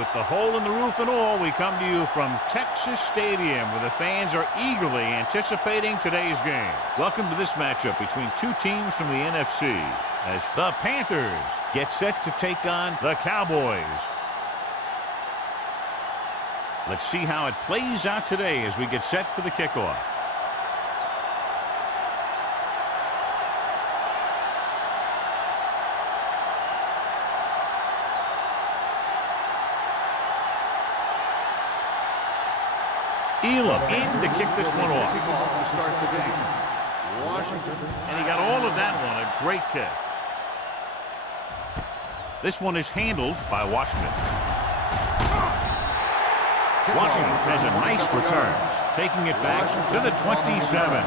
With the hole in the roof and all, we come to you from Texas Stadium, where the fans are eagerly anticipating today's game. Welcome to this matchup between two teams from the NFC, as the Panthers get set to take on the Cowboys. Let's see how it plays out today as we get set for the kickoff. Elam in to kick this one off. To start the game. Washington. And he got all of that one. A great kick. This one is handled by Washington. Washington has a nice return, taking it back to the 27.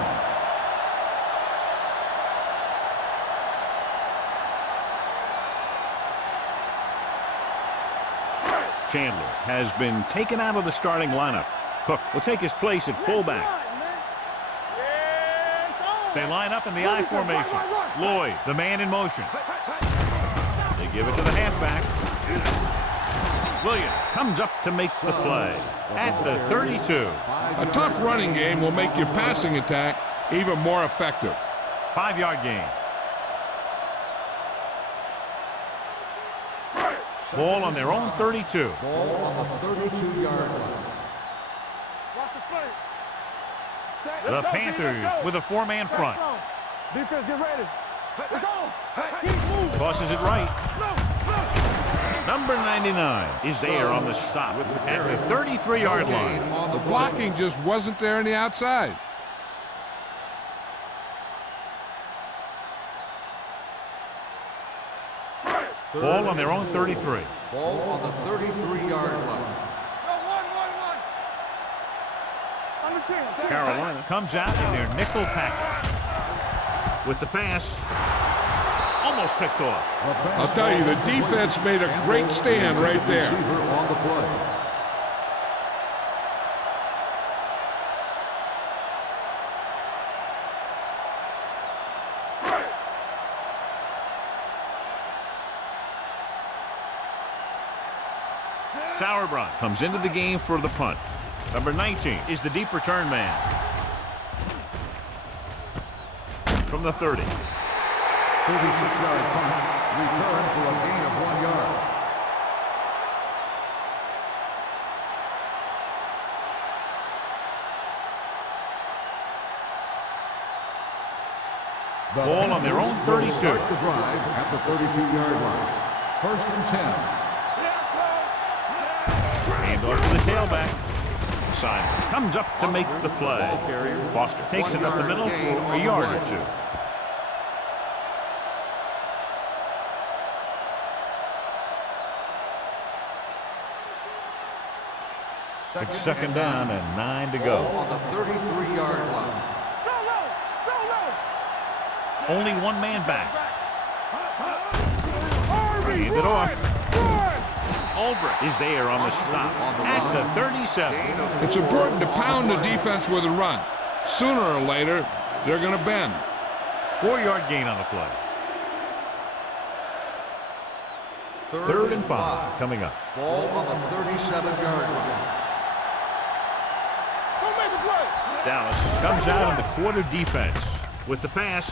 Chandler has been taken out of the starting lineup. Cook will take his place at fullback. They line up in the I formation. Lloyd, the man in motion. They give it to the halfback. Williams comes up to make the play at the 32. A tough running game will make your passing attack even more effective. 5-yard gain. Ball on their own 32. Ball on the 32-yard line. The Panthers with a 4-man front. Defense, get ready. It's on. Tosses it right. Number 99 is there on the stop at the 33-yard line. The blocking just wasn't there on the outside. Ball on their own 33. Ball on the 33-yard line. Carolina comes out in their nickel package. With the pass, almost picked off. I'll tell you, the defense made a great stand right there. On the play. Sauerbrunn comes into the game for the punt. Number 19 is the deep return man. From the 30. 36-yard punt. Return for a gain of 1 yard. Ball on their own 32. Start the drive at the 32-yard line. 1st and 10. Hand off to the tailback. Simon comes up to make the play. Foster takes it up the middle for a yard or two. It's second down and 9 to go. On the 33-yard line. Only one man back. Hand it off. Ulbrich is there on the stop at the 37. It's important to pound the defense with a run. Sooner or later, they're going to bend. 4-yard gain on the play. 3rd and 5 coming up. Ball on the 37-yard line. Dallas comes out in the quarter defense with the pass.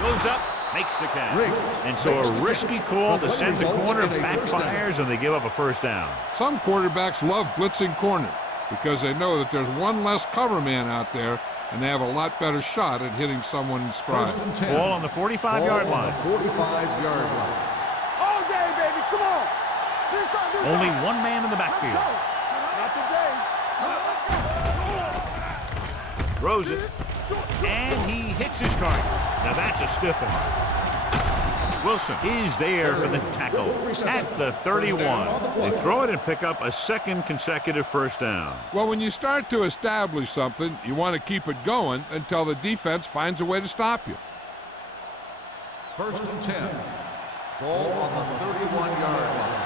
Goes up, makes the catch. And so a risky call to send the corner backfires, and they give up a first down. Some quarterbacks love blitzing corner because they know that there's one less cover man out there, and they have a lot better shot at hitting someone in stride. Ball on the 45-yard line. 45-yard line. All day, baby, come on. Only one man in the backfield. Not today. Throws it, and he hits his target. Now that's a stiff one. Wilson is there for the tackle at the 31. They throw it and pick up a second consecutive first down. Well, when you start to establish something, you want to keep it going until the defense finds a way to stop you. 1st and 10. Ball on the 31-yard line.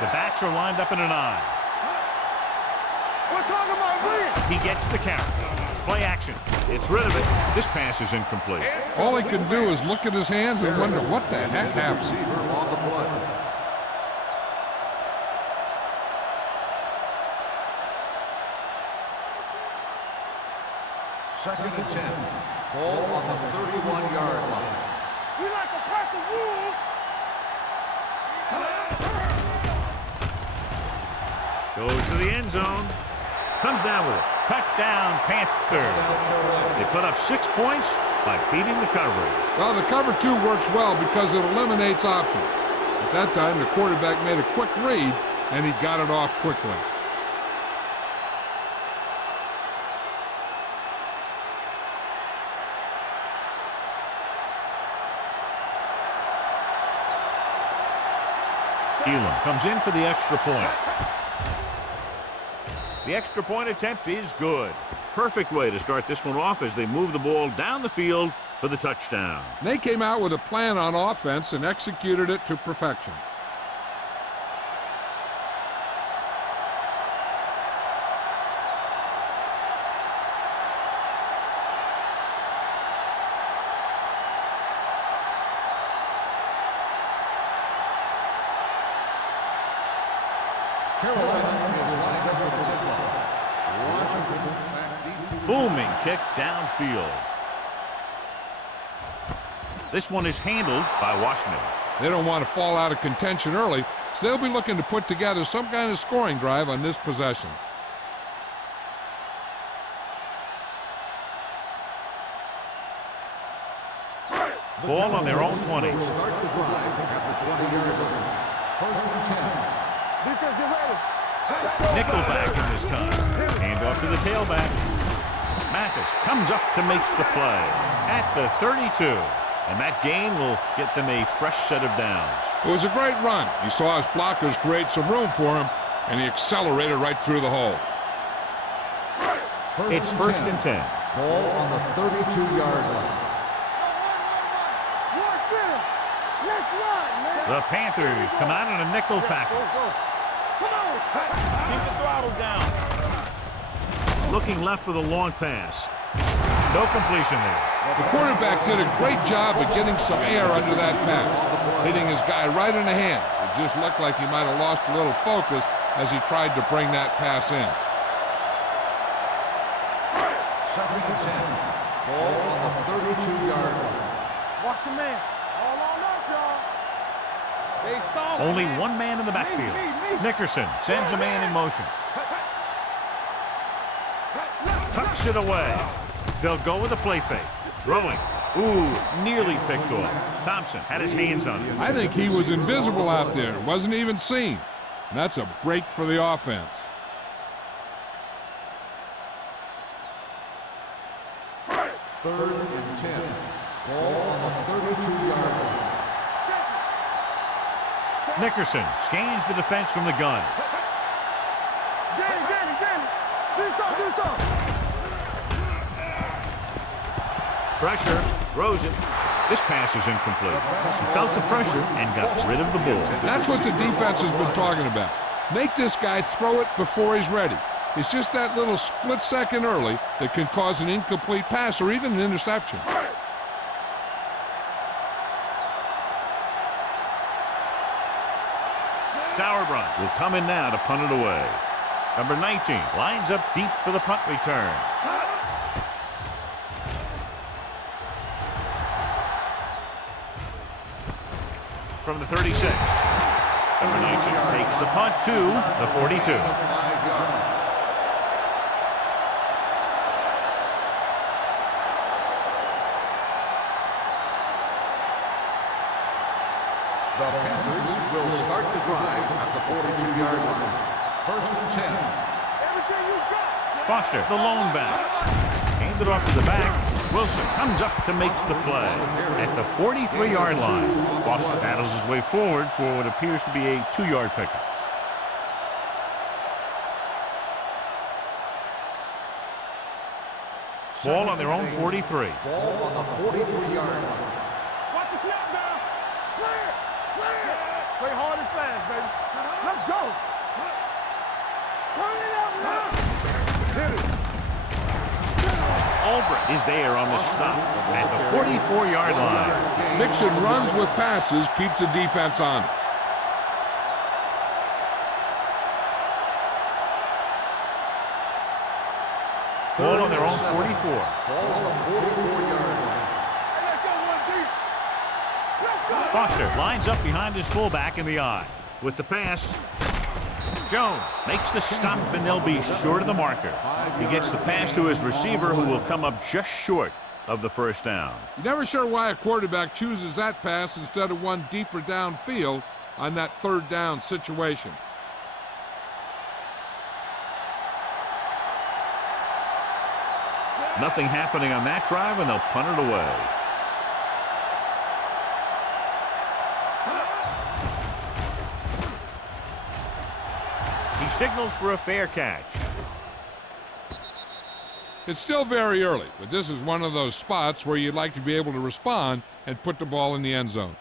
The backs are lined up in an I. We're talking about green. He gets the carry. Play action. It's rid of it. This pass is incomplete. All he can do is look at his hands and wonder what the heck happened. Receiver on the Second and 10. Ball on the 31-yard line. We like a pack of wolves. Goes to the end zone. Comes down with it. Touchdown, Panthers. They put up 6 points by beating the coverage. Well, the cover 2 works well because it eliminates options. At that time, the quarterback made a quick read, and he got it off quickly. Elam comes in for the extra point. The extra point attempt is good. Perfect way to start this one off as they move the ball down the field for the touchdown. They came out with a plan on offense and executed it to perfection. Booming kick downfield. This one is handled by Washington. They don't want to fall out of contention early, so they'll be looking to put together some kind of scoring drive on this possession. Ball on their own 20. Start the drive at the 20-yard line. First and 10. Defense, get ready. Nickelback in this time. Hand off to the tailback. Mathis comes up to make the play at the 32. And that gain will get them a fresh set of downs. It was a great run. He saw his blockers create some room for him, and he accelerated right through the hole. It's first and 10. Ball on the 32-yard line. Let's run, man. The Panthers come out in a nickel package. Come on. Keep the throttle down. Looking left for the long pass. No completion there. The quarterback did a great job of getting some air under that pass, hitting his guy right in the hand. It just looked like he might have lost a little focus as he tried to bring that pass in. Second and 10. Ball on the 32-yard line. Watch your man. All on us, y'all. They saw Only one man in the backfield. Nickerson sends a man in motion. Tucks it away. They'll go with a play fake. Throwing. Ooh, nearly picked off. Thompson had his hands on it. I think he was invisible out there. Wasn't even seen. And that's a break for the offense. Third and 10. Ball on the 32-yard line. Nickerson scans the defense from the gun. Danny. Do something. Pressure, throws it. This pass is incomplete. He felt the pressure and got rid of the ball. That's what the defense has been talking about. Make this guy throw it before he's ready. It's just that little split second early that can cause an incomplete pass or even an interception. Sauerbrunn will come in now to punt it away. Number 19 lines up deep for the punt return. From the 36. Number 19 takes the punt to the 42. 5 yards. The Panthers will start the drive at the 42-yard line. First and 10. Everything you got. Foster, the lone back. Handed off to the back. Wilson comes up to make the play at the 43-yard line. Foster battles his way forward for what appears to be a 2-yard pickup. Ball on their own 43. Ball on the 43-yard line. Watch the snap now. Play it. Play hard and fast, baby. Let's go. Turn it up now. Hit it. Albrecht is there on the stop at the 44-yard line. Mixon runs with passes, keeps the defense honest. Ball on their own 44. Ball on the 44-yard line. Hey, let's go one deep. Let's go. Foster lines up behind his fullback in the eye. With the pass, Jones makes the stop, and they'll be short of the marker. He gets the pass to his receiver, who will come up just short of the first down. You're never sure why a quarterback chooses that pass instead of one deeper downfield on that third down situation. Nothing happening on that drive, and they'll punt it away. He signals for a fair catch. It's still very early, but this is one of those spots where you'd like to be able to respond and put the ball in the end zone.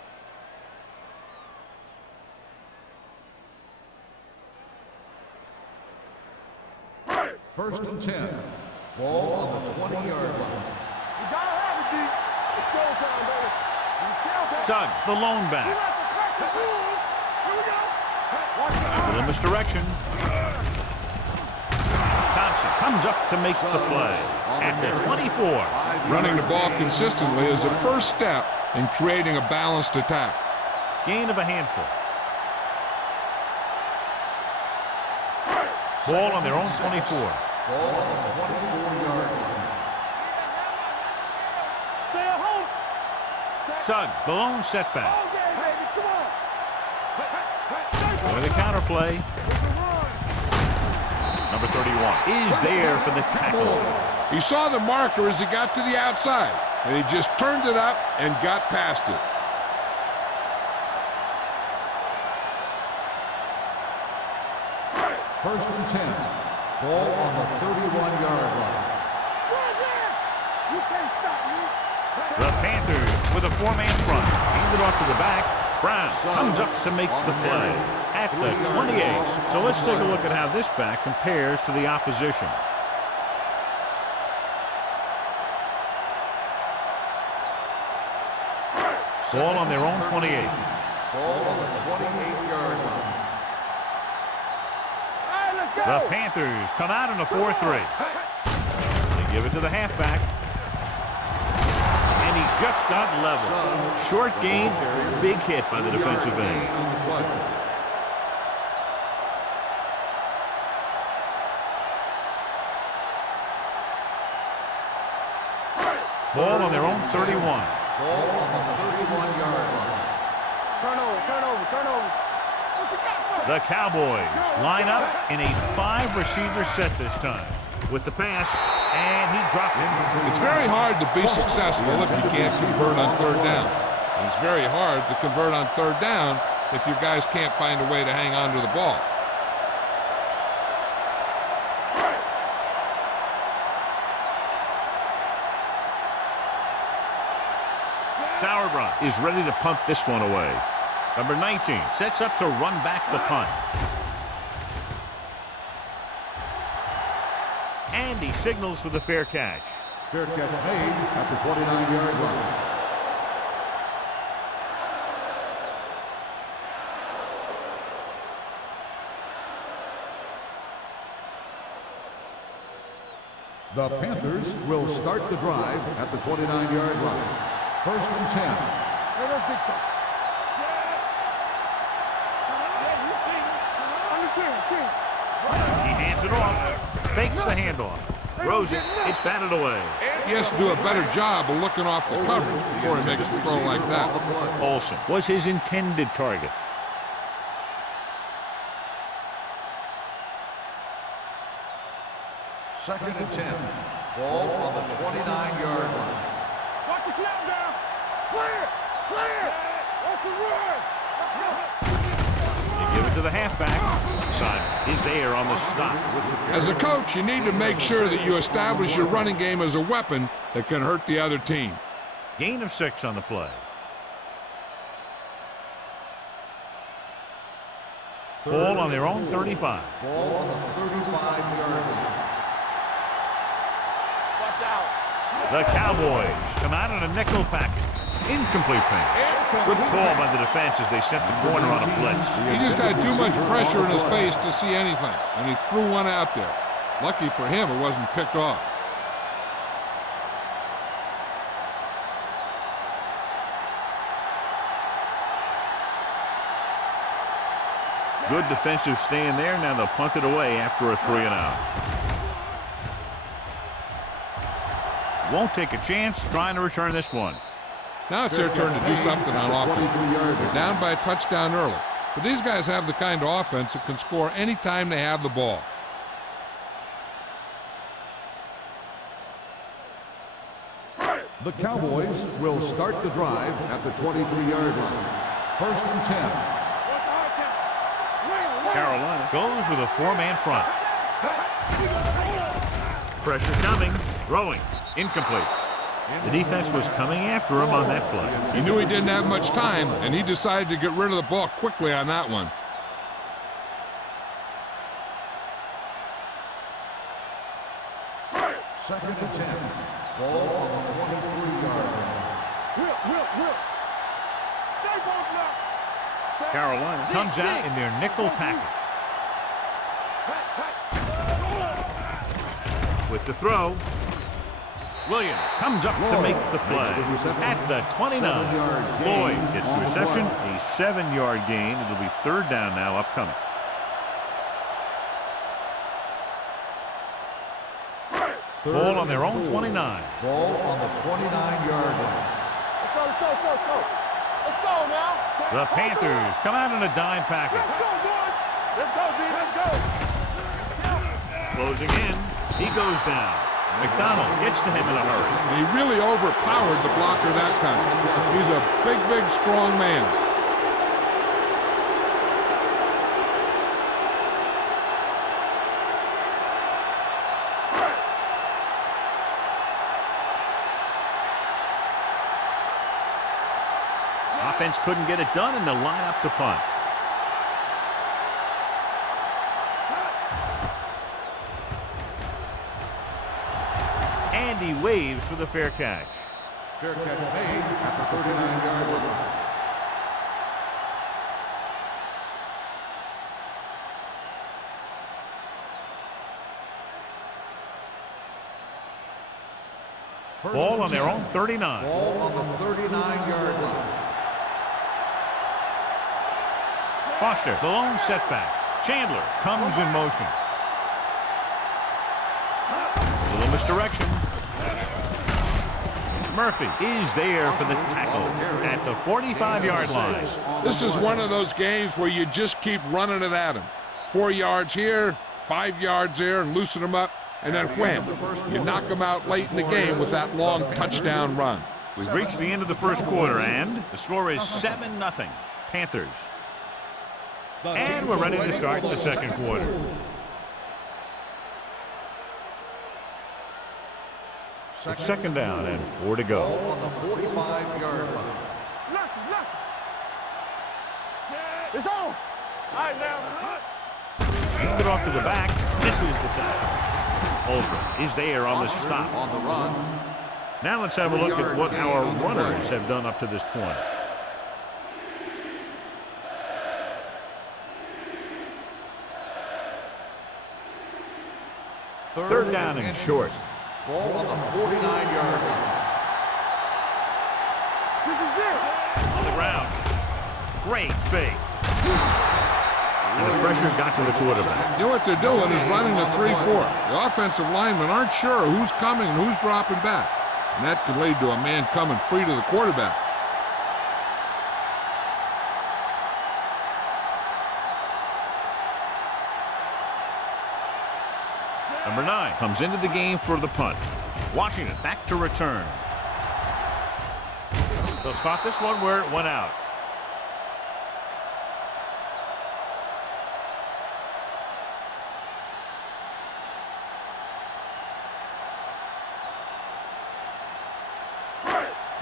First and 10. Ball on the 20-yard line. You gotta have it deep. It's showtime, baby. You can't- Suggs, the lone You back. have to crack the rules. Here we go. Watch A little misdirection. Thompson comes up to make the play at the 24. Running the ball consistently is a first step in creating a balanced attack. Gain of a handful. Ball on their own 24. Ball on the 24-yard line. Stay at home. Suggs, the lone setback. All game, baby. Come on. Or the counter play. Number 31 is there for the tackle. He saw the marker as he got to the outside, and he just turned it up and got past it. First and 10. Ball on the 31-yard line. You can't stop me. The Panthers with a four-man front. Hands it off to the back. Brown comes up to make the play at the 28. So let's take a look at how this back compares to the opposition. Ball on their own 28. Ball on the 28-yard line. All right, let's go. The Panthers come out in a 4-3. They give it to the halfback. And he just got level. Short gain, big hit by the defensive end. On the play. Ball on their own 31. Ball on the 31-yard line. Turnover. What you got for me? The Cowboys line up in a 5-receiver set this time. With the pass, and he dropped it. It's very hard to be successful if you can't convert on third down. And it's very hard to convert on third down if your guys can't find a way to hang on to the ball. Sauerbrunn is ready to punt this one away. Number 19 sets up to run back the punt. And he signals for the fair catch. Fair catch made at the 29-yard line. The Panthers will start the drive at the 29-yard line. First and 10. Hey, that's big time. On the 10. He hands it off, fakes the handoff, throws it, it's batted away. He has to do a better job of looking off the coverage before he makes a throw like that. Olsen was his intended target. Second and 10. Ball on the 29-yard line. Watch the snap down. Play it. Watch the run. They give it to the halfback. Simon is there on the stop. As a coach, you need to make sure that you establish your running game as a weapon that can hurt the other team. Gain of 6 on the play. Ball on their own 35. Ball on the 35-yard line. Watch out. The Cowboys come out in a nickel package. Incomplete pass. Good call by the defense as they set the corner on a blitz. He just had too much pressure in his face to see anything, and he threw one out there. Lucky for him, it wasn't picked off. Good defensive stand there. Now they'll punt it away after a 3-and-out. Won't take a chance trying to return this one. Now it's their turn to do something on offense. They're down by a touchdown early. But these guys have the kind of offense that can score anytime they have the ball. The Cowboys will start the drive at the 23-yard line. 1st and 10. Carolina goes with a 4-man front. Pressure coming. Throwing. Incomplete. The defense was coming after him on that play. He knew he didn't have much time, and he decided to get rid of the ball quickly on that one. Second and 10. Ball on the 23-yard line. Carolina comes out in their nickel package. With the throw, Williams comes up to make the play at the 29. Lloyd gets the reception, a 7-yard gain. It'll be 3rd down now upcoming. Ball on their own 29. Ball on the 29-yard line. Let's go. Let's go now. The Panthers come out in a dime package. Let's go, boys. Let's go, D. Let's go. Closing in. He goes down. McDonald gets to him in a hurry. He really overpowered the blocker that time. He's a big, strong man. Offense couldn't get it done, and they'll line up to punt. And he waves for the fair catch. Fair catch made at the 39-yard line. Ball on their own 39. Ball on the 39-yard line. Foster, the lone setback. Chandler comes in motion. A little misdirection. Murphy is there for the tackle at the 45-yard line. This is one of those games where you just keep running it at him. 4 yards here, 5 yards there, and loosen them up, and then wham, you knock them out late in the game with that long touchdown run. We've reached the end of the first quarter, and the score is 7-0 Panthers. And we're ready to start the second quarter. It's 2nd down and 4 to go. Ball on the 45-yard line. It's on. All right, now. Hand it off to the back. This is the tackle. Holbrook is there on the stop. On the run. Now let's have a look at what our runners have done up to this point. Third down and short. Ball on the 49-yard line. This is it. On the ground. Great fake. And the pressure got to the quarterback. You know what they're doing is running the 3-4. The offensive linemen aren't sure who's coming and who's dropping back. And that could lead to a man coming free to the quarterback. Number 9 comes into the game for the punt. Washington back to return. They'll spot this one where it went out.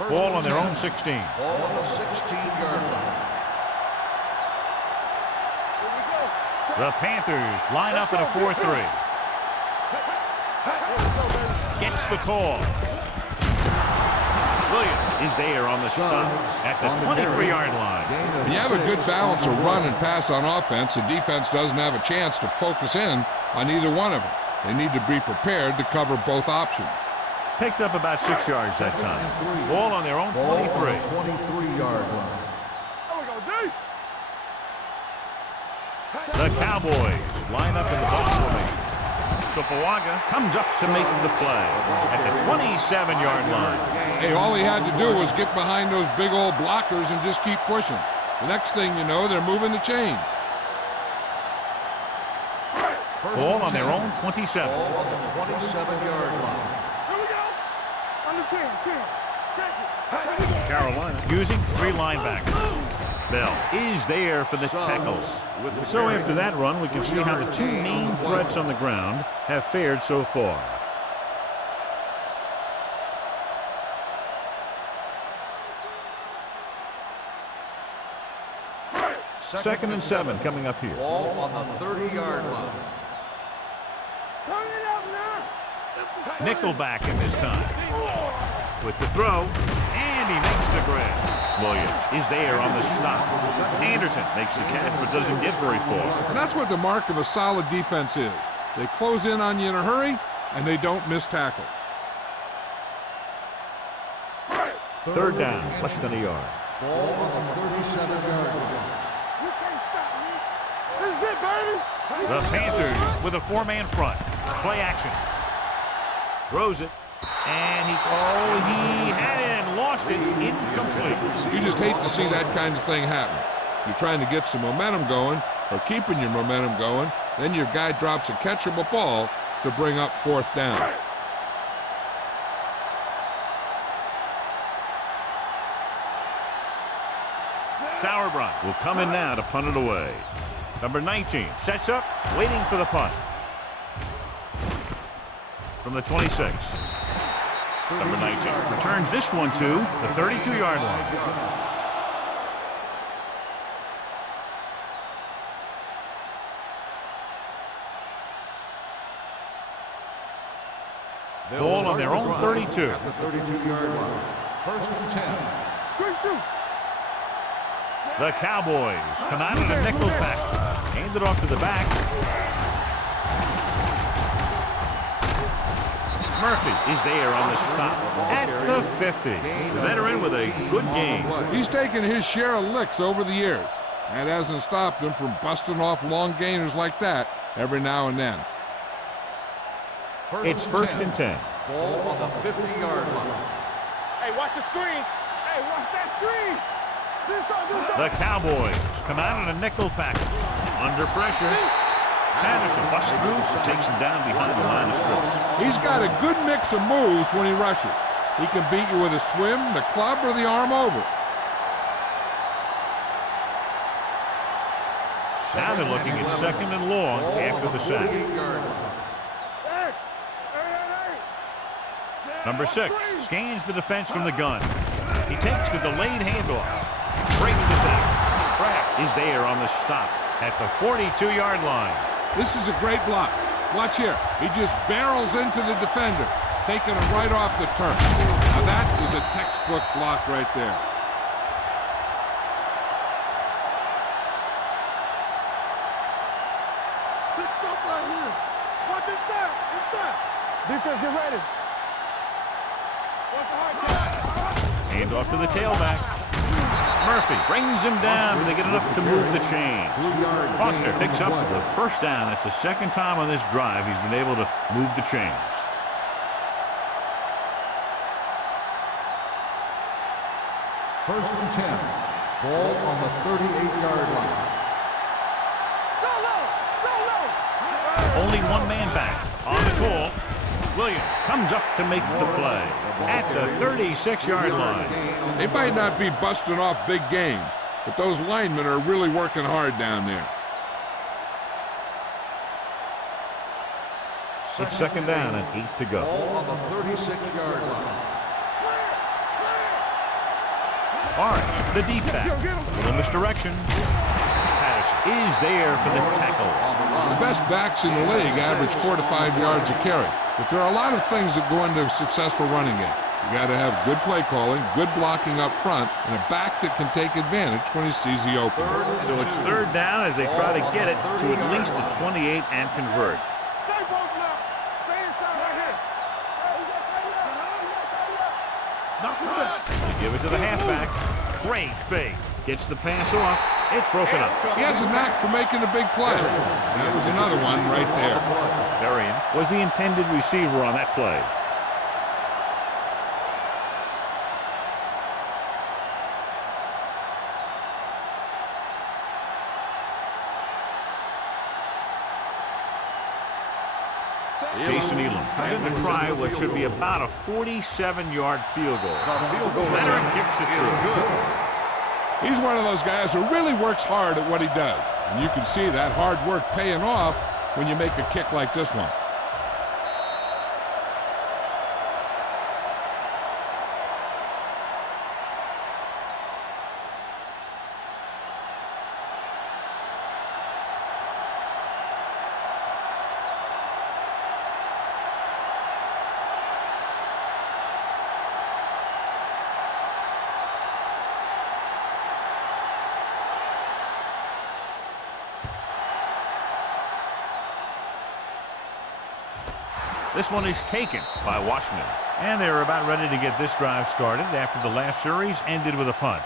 Ball on their own 16. Ball on the 16-yard line. The Panthers line up in a 4-3. Gets the call. Williams is there on the stop at the 23-yard line. When you have a good balance of run and pass on offense, the defense doesn't have a chance to focus in on either one of them. They need to be prepared to cover both options. Picked up about 6 yards that time. Ball on their own 23. 23-yard line. There we go, D. The Cowboys line up in the box formation. Sopoaga comes up to make the play at the 27-yard line. Hey, all he had to do was get behind those big old blockers and just keep pushing. The next thing you know, they're moving the chains. Ball on their own 27. Ball on the 27-yard line. Here we go. Under 10. Check it. Carolina using 3 linebackers. Bell is there for the tackle. So after that run, we can see how the 2 main threats on the ground have fared so far. Second and 7 coming up here. Ball on the 30-yard line. Turn it up now. Nickelback in this time. With the throw, and he makes the grab. Williams is there on the stop. Anderson makes the catch but doesn't get very far. And that's what the mark of a solid defense is. They close in on you in a hurry, and they don't miss tackle. Third down, less than a yard. Ball on the 37-yard line. You can't stop me. This is it, baby. The Panthers with a 4-man front. Play action. Throws it. And he had it and lost it. Incomplete. You just hate to see that kind of thing happen. You're trying to get some momentum going or keeping your momentum going. Then your guy drops a catchable ball to bring up 4th down. Sauerbrunn will come in now to punt it away. Number 19 sets up, waiting for the punt. From the 26. Number 19 returns this one to the 32-yard line. Ball on their own 32. At the 32-yard line. 1st and 10. Good shoot. The Cowboys come out in a nickel pack. Hand it off to the back. Murphy is there on the stop at the 50. The veteran with a good game. He's taken his share of licks over the years. That hasn't stopped him from busting off long gainers like that every now and then. It's 1st and 10. Ball on the 50-yard line. Hey, watch the screen. Hey, watch that screen. This on. The Cowboys come out in a nickel pack. Under pressure. Anderson busts through, takes him down behind the line of scrimmage. He's got a good mix of moves when he rushes. He can beat you with a swim, the club, or the arm over. Now they're looking at 2nd and long after the sack. Number 6 scans the defense from the gun. He takes the delayed handoff. Breaks the tackle. Pratt is there on the stop at the 42-yard line. This is a great block. Watch here. He just barrels into the defender, taking him right off the turf. Now that is a textbook block right there. Big stop right here. Watch this side. Defense, get ready. Watch the hard side. Hand off to the tailback. Murphy brings him down, but they get enough to move the chains. Foster picks up the 1st down. That's the 2nd time on this drive he's been able to move the chains. First and 10. Ball on the 38-yard line. Go low. Only 1 man back on the call. Williams comes up to make the play at the 36-yard line. They might not be busting off big games, but those linemen are really working hard down there. It's 2nd down and 8 to go. Ball on the 36-yard line. All right, the deep back with a misdirection. Patterson is there for the tackle. The best backs in the league average 4 to 5 yards a carry. But there are a lot of things that go into a successful running game. You got to have good play calling, good blocking up front, and a back that can take advantage when he sees the open. So it's 3rd down as they try to get it to at least the 28 and convert. Stay both now. Stay inside right here. They give it to the halfback. Great fake. Gets the pass off. It's broken up. He has a knack for making a big play. That was another one right there. Varian was the intended receiver on that play. Jason Elam is in to try what should be about a 47-yard field goal. The field goal Veteran kicks it is through. good. He's one of those guys who really works hard at what he does. And you can see that hard work paying off when you make a kick like this one. This one is taken by Washington. And they're about ready to get this drive started after the last series ended with a punt.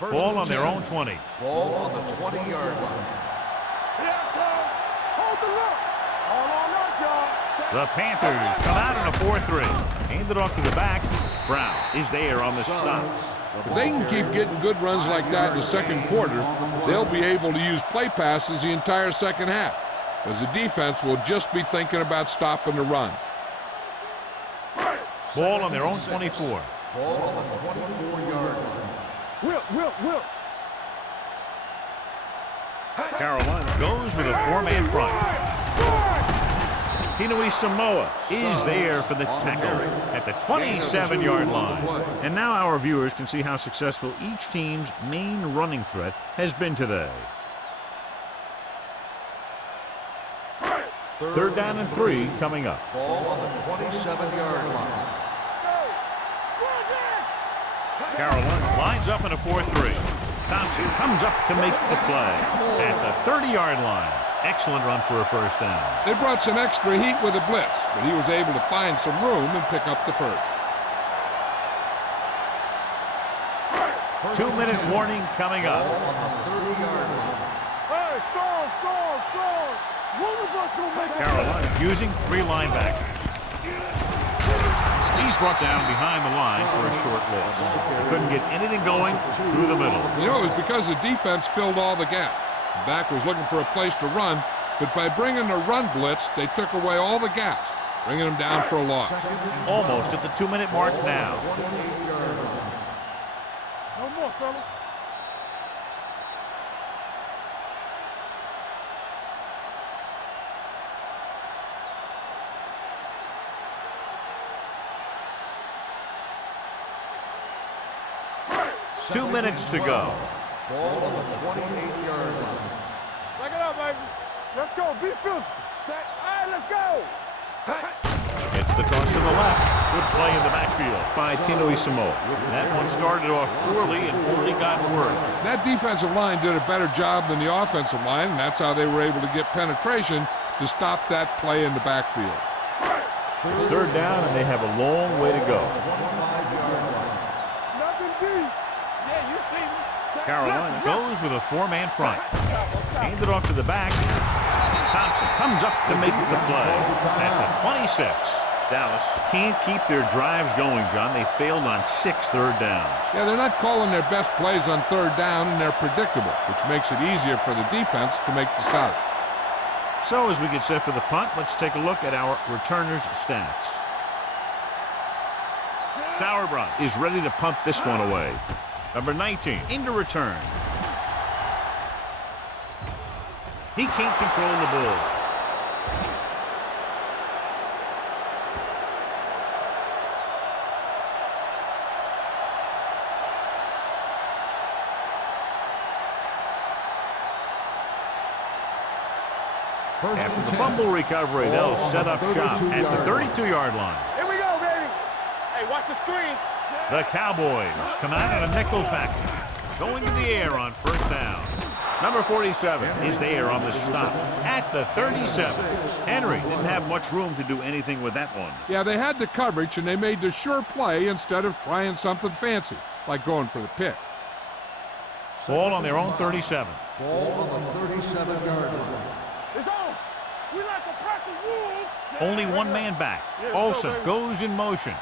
Ball on their own 20. Ball on the 20-yard line. Hold the look. All on us, y'all. The Panthers come out in a 4-3. Hand it off to the back. Brown is there on the stops. If they can keep getting good runs like that in the second quarter, they'll be able to use play passes the entire second half, as the defense will just be thinking about stopping the run. Ball on their own 24. Ball on the 24-yard line. Will. Carolina goes with a 4-man front. Tinui Samoa is there for the tackle at the 27-yard line. And now our viewers can see how successful each team's main running threat has been today. Third down and 3 coming up. Ball on the 27-yard line. Carolina lines up in a 4-3. Thompson comes up to make the play at the 30-yard line. Excellent run for a first down. They brought some extra heat with a blitz, but he was able to find some room and pick up the first. 2-minute warning coming up. Ball on the 30-yard line. Hey, strong. One of us will make it. Carolina using 3 linebackers. He's brought down behind the line for a short loss. He couldn't get anything going through the middle. You know, it was because the defense filled all the gaps. The back was looking for a place to run, but by bringing the run blitz, they took away all the gaps, bringing them down for a loss. Almost at the 2-minute mark now. No more, fella. Two minutes to go. Ball on the 28-yard line. Back it up, baby. Let's go. Be physical. Set. All right, let's go. It's the toss to the left. Good play in the backfield by Tinui Samoa. That one started off poorly and only got worse. That defensive line did a better job than the offensive line, and that's how they were able to get penetration to stop that play in the backfield. It's third down, and they have a long way to go. 25-yard line. Nothing deep. Yeah, you see me. Carolina goes with a 4-man front. Hand it off to the back. Thompson comes up to make the play at the 26. Dallas can't keep their drives going, John. They failed on 6 third downs. Yeah, they're not calling their best plays on third down, and they're predictable, which makes it easier for the defense to make the stop. So as we get set for the punt, let's take a look at our returners' stats. Sauerbrunn is ready to punt this one away. Number 19 into return. He can't control the ball. After the fumble recovery, they'll set up shop at the 32-yard line. Here we go, baby. Hey, watch the screen. The Cowboys come out in a nickel package, going to the air on first down. Number 47 is there on the stop at the 37. Henry didn't have much room to do anything with that one. Yeah, they had the coverage, and they made the sure play instead of trying something fancy, like going for the pick. Ball on their own 37. Ball on the 37-yard line. It's on. We like to practice wolves. Only one man back. Olsen goes in motion.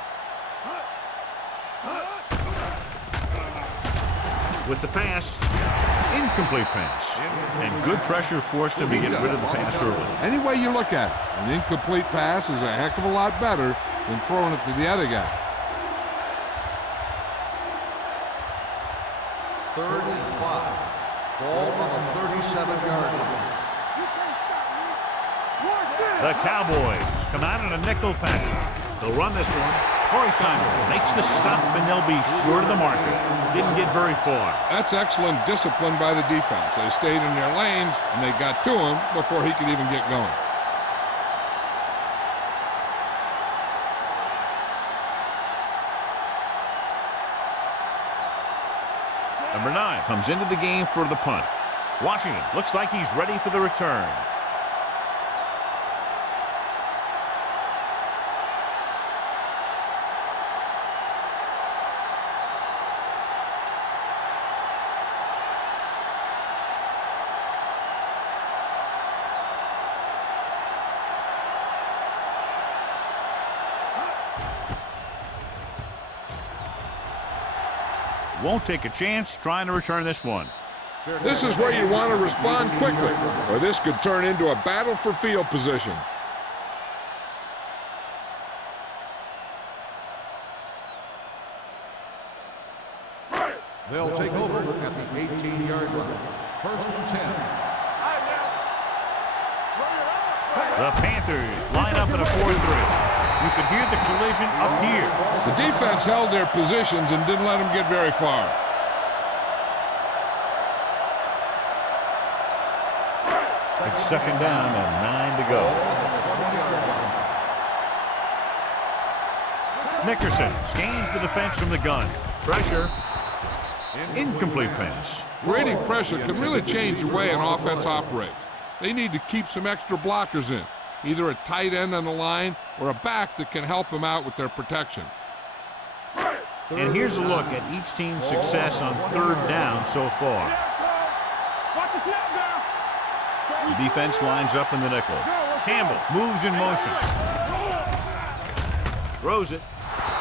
With the pass, incomplete pass. And good pressure forced him to get rid of the pass early. Any way you look at it, an incomplete pass is a heck of a lot better than throwing it to the other guy. 3rd and 5. Ball on the 37-yard line. The Cowboys come out in a nickel pass. They'll run this one. Corey Simon makes the stop, and they'll be short of the marker. Didn't get very far. That's excellent discipline by the defense. They stayed in their lanes, and they got to him before he could even get going. Number 9 comes into the game for the punt. Washington looks like he's ready for the return. Won't take a chance trying to return this one. This is where you want to respond quickly, or this could turn into a battle for field position. They'll take over at the 18-yard line. 1st and 10. The Panthers line up in a 4-3. You can hear the collision up here. The defense held their positions and didn't let them get very far. It's 2nd down and 9 to go. Nickerson scans the defense from the gun. Pressure. Incomplete pass. Creating pressure can really change the way an offense operates. They need to keep some extra blockers in, either a tight end on the line or a back that can help them out with their protection. And here's a look at each team's success on 3rd down so far. Watch the snap down. The defense lines up in the nickel. Campbell moves in motion. Throws it,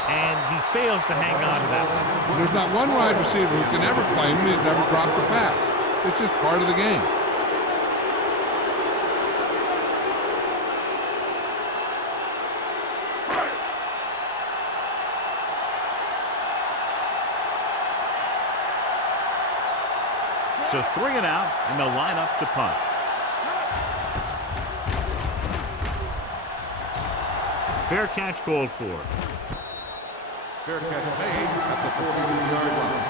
and he fails to hang on to that one. There's not one wide receiver who can ever claim he's never dropped a pass. It's just part of the game. So 3 and out, and they'll line up to punt. Fair catch called for. Fair catch made at the 43-yard line.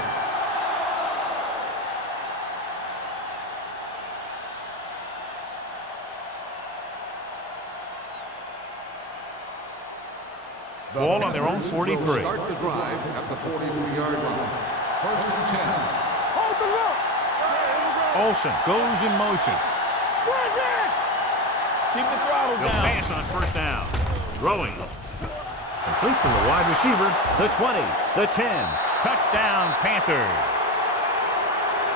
Ball on their own 43. Will start the drive at the 43-yard line. 1st and 10. Hold the look. Olsen goes in motion. Keep the throttle They'll down. pass on 1st down. Throwing. Complete from the wide receiver. The 20, the 10. Touchdown, Panthers.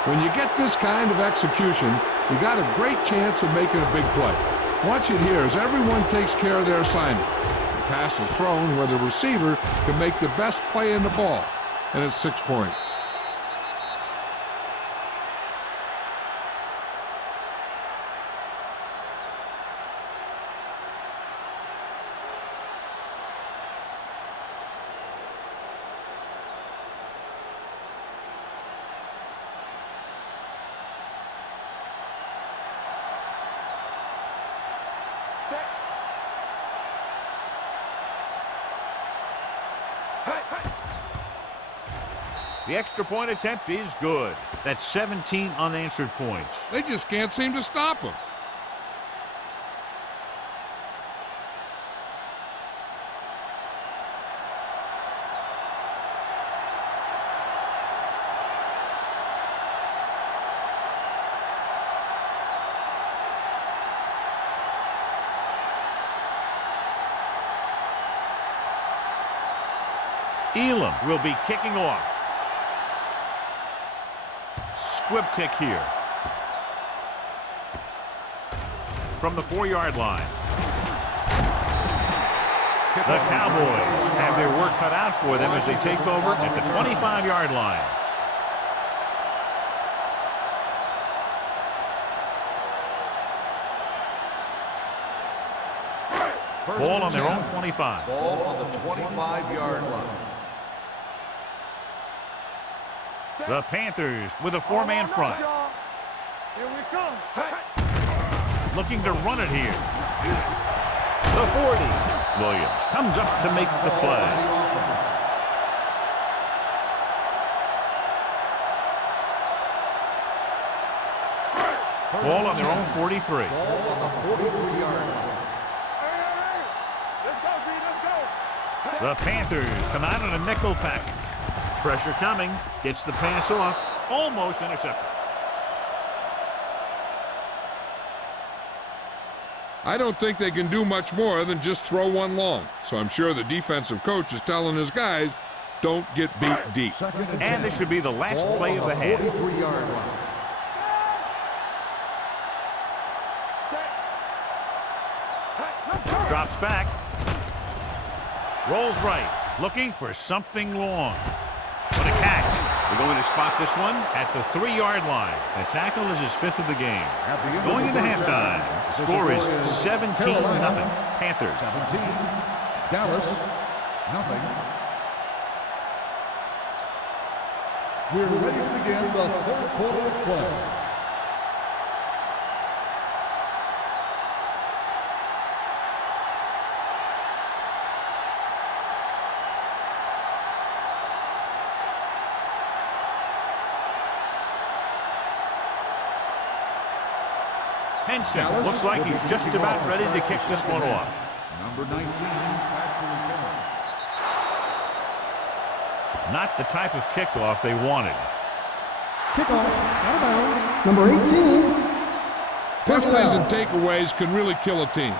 When you get this kind of execution, you got a great chance of making a big play. Watch it here as everyone takes care of their assignment. The pass is thrown where the receiver can make the best play in the ball, and it's 6 points. The extra point attempt is good. That's 17 unanswered points. They just can't seem to stop him. Elam will be kicking off. Squib kick here. From the 4-yard line. The Cowboys have their work cut out for them as they take over at the 25-yard line. Ball on their own 25. Ball on the 25-yard line. The Panthers with a 4-man front. Here we come. Looking to run it here. The 40. Williams comes up to make the play. Ball on their own 43. Ball on the 43-yard line. Let's go, B, let's go. The Panthers come out on a nickel package. Pressure coming. Gets the pass off. Almost intercepted. I don't think they can do much more than just throw one long. So I'm sure the defensive coach is telling his guys, don't get beat deep. And this should be the last play of the half. 43-yard line. Drops back. Rolls right. Looking for something long. What a catch. They're going to spot this one at the 3-yard line. The tackle is his 5th of the game. Going into halftime, the score is 17-0. Panthers. 17. Dallas, nothing. We're ready to begin the 3rd quarter of play. Henson looks like he's just about ready to kick this one off. Number 19, actually Not the type of kickoff they wanted. Kickoff, out of bounds, number 18. Penalties and takeaways can really kill a team.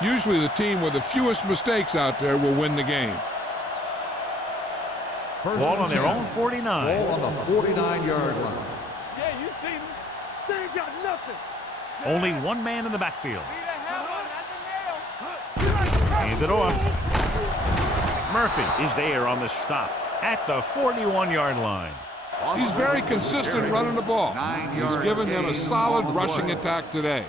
Usually the team with the fewest mistakes out there will win the game. Ball on their own 49. Ball on the 49-yard line. Yeah, you see them. They ain't got nothing. Only one man in the backfield. Hand it off. Murphy is there on the stop at the 41-yard line. He's very consistent running the ball. He's given them a solid rushing attack today.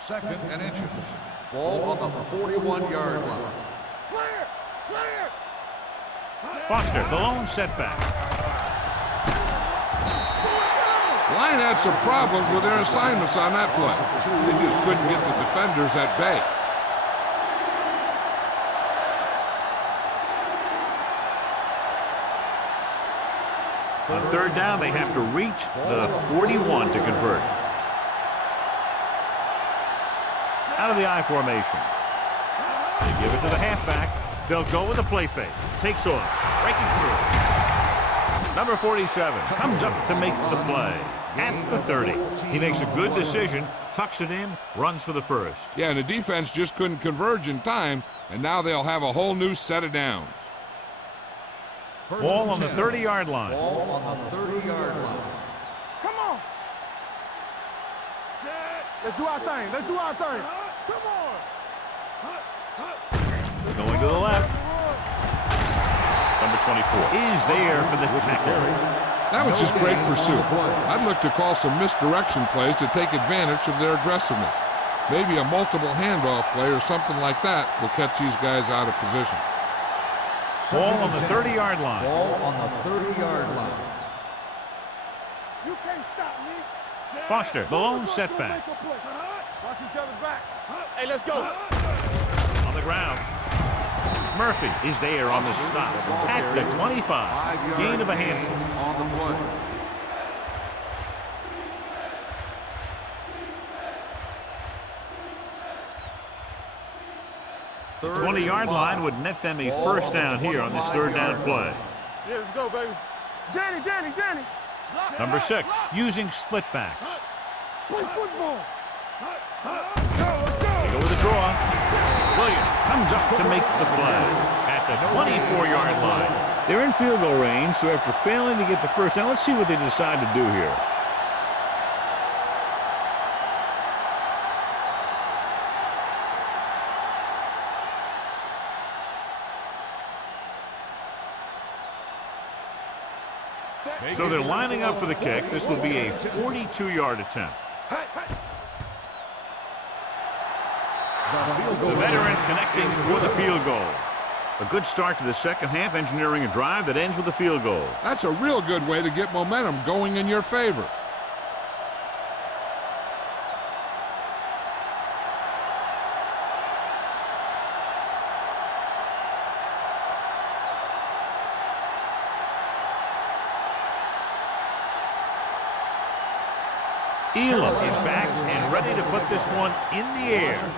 Second and inches. Ball on the 41-yard line. Clear! Clear! Foster, the lone setback. Line had some problems with their assignments on that play. They just couldn't get the defenders at bay. On 3rd down, they have to reach the 41 to convert. Out of the I formation. They give it to the halfback. They'll go with a play fake. Takes off. Breaking through. Number 47 comes up to make the play at the 30. He makes a good decision, tucks it in, runs for the first. Yeah, and the defense just couldn't converge in time, and now they'll have a whole new set of downs. Ball on the 30-yard line. Ball on the 30-yard line. Come on! Let's do our thing. Let's do our thing. Come on! Going to the left. Number 24 is there for the tackle. That was just great pursuit. I'd look to call some misdirection plays to take advantage of their aggressiveness. Maybe a multiple handoff play or something like that will catch these guys out of position. Ball on the 30-yard line. Ball on the 30-yard line. You can't stop me. Foster, the lone setback. Watch each other's back. Hey, let's go. On the ground. Murphy is there on the stop at the 25. Gain of a handful. On the play. 20-yard line would net them a first down here on this 3rd down play. Yeah, let's go, baby. Danny. Number 6 using split backs. Play football. They go with a draw. Williams comes up to make the play at the 24-yard line. They're in field goal range, so after failing to get the first down, let's see what they decide to do here. So they're lining up for the kick. This will be a 42-yard attempt. The veteran connecting for the field goal. A good start to the second half, engineering a drive that ends with a field goal. That's a real good way to get momentum going in your favor. Elam is back and ready to put this one in the air.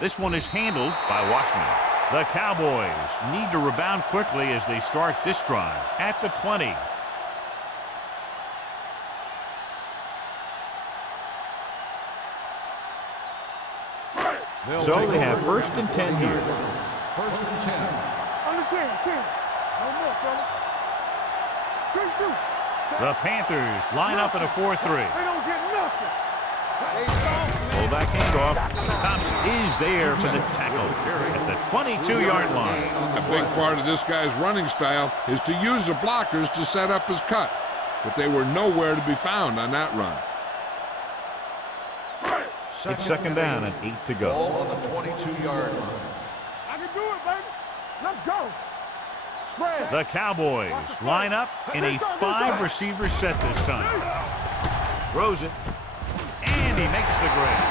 This one is handled by Washington. The Cowboys need to rebound quickly as they start this drive at the 20. So they have 1st and 10 here. 1st and 10. Under 10. No more, fella. Good shoot. The Panthers line up in a 4-3. They don't get nothing. Pull back handoff. Thompson is there for the tackle at the 22-yard line. A big part of this guy's running style is to use the blockers to set up his cut, but they were nowhere to be found on that run. It's 2nd down and 8 to go. Ball on the 22-yard line. I can do it, baby. Let's go. Spread. The Cowboys line up in a 5-receiver set this time. Throws it. And he makes the grab.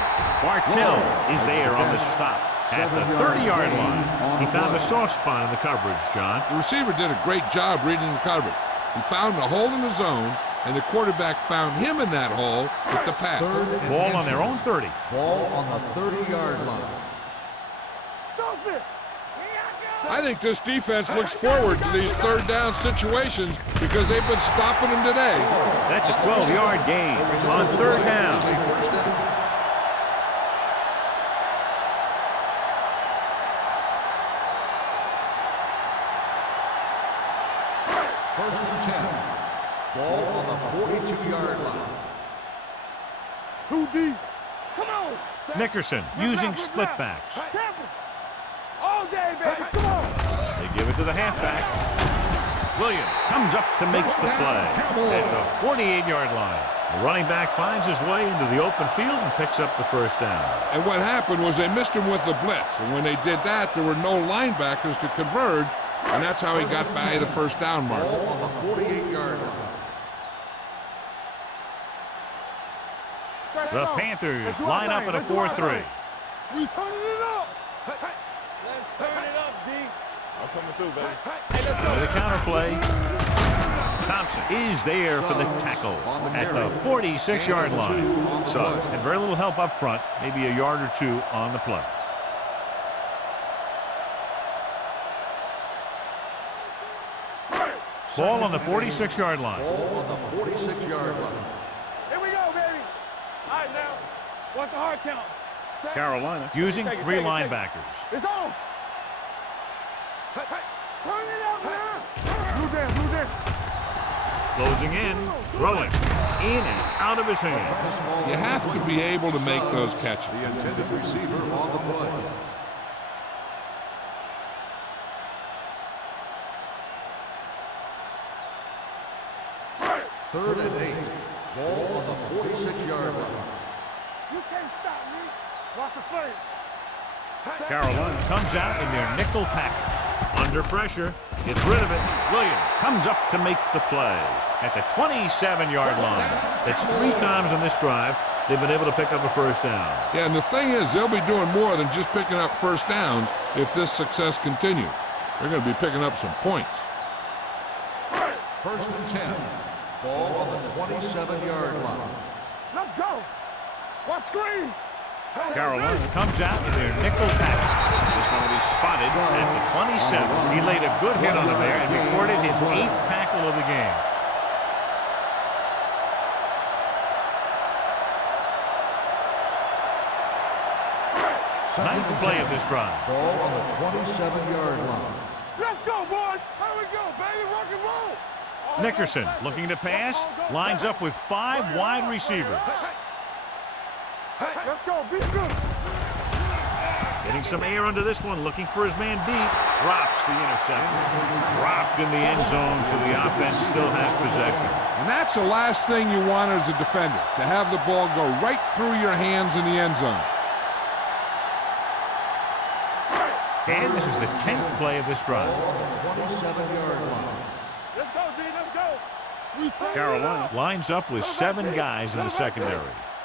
Bartell is there on the stop at the 30-yard line. He found a soft spot in the coverage, John. The receiver did a great job reading the coverage. He found a hole in the zone, and the quarterback found him in that hole with the pass. Ball on their own 30. Ball on the 30-yard line. Stop it. I think this defense looks forward to these 3rd down situations because they've been stopping them today. That's a 12-yard gain on 3rd down. First down. First and 10. Ball on the 42-yard line. Too deep. Come on. Nickerson using split backs. Temple. All day, baby. Come on. They give it to the halfback. Williams comes up to make the play at the 48-yard line. The running back finds his way into the open field and picks up the first down. And what happened was they missed him with the blitz. And when they did that, there were no linebackers to converge, and that's how he got by the first down mark. Ball on the 48-yard line. The Panthers line up in a 4-3. We turning it up. Let's turn it up, D. I'm coming through, baby. Hey, let's go. With the counter play, Thompson is there for the tackle at the 46-yard line. Suggs had very little help up front, maybe a yard or two on the play. Ball on the 46-yard line. Ball on the 46-yard line. Here we go, baby. All right, now. What's the hard count? Carolina using Take it, 3 take it, linebackers. It's on. Turn it up now. Blue down. Closing in, throwing, in and out of his hands. You have to be able to make those catches. The intended receiver on the play. Third and 8. Ball on the 46-yard line. You can't stop me. Watch the play. Carolina comes out in their nickel package. Under pressure, gets rid of it. Williams comes up to make the play at the 27-yard line. That's 3 times on this drive they've been able to pick up a first down. Yeah, and the thing is, they'll be doing more than just picking up first downs if this success continues. They're going to be picking up some points. First and 10. Ball on the 27-yard line. Let's go. What screen? Carolina comes out in their nickel package. This one will be spotted at the 27. He laid a good hit on him there and recorded his 8th tackle of the game. Ninth play of this drive. Ball on the 27-yard line. Let's go, boys. Here we go, baby. Rock and roll. Nickerson looking to pass. Lines up with 5 wide receivers. Let's go. Be good. Getting some air under this one. Looking for his man deep. Drops the interception. Dropped in the end zone, so the offense still has possession. And that's the last thing you want as a defender, to have the ball go right through your hands in the end zone. And this is the 10th play of this drive. Ball on the 27-yard line. Let's go, D. Let's go. We set Carolina lines up with 7 guys in the secondary.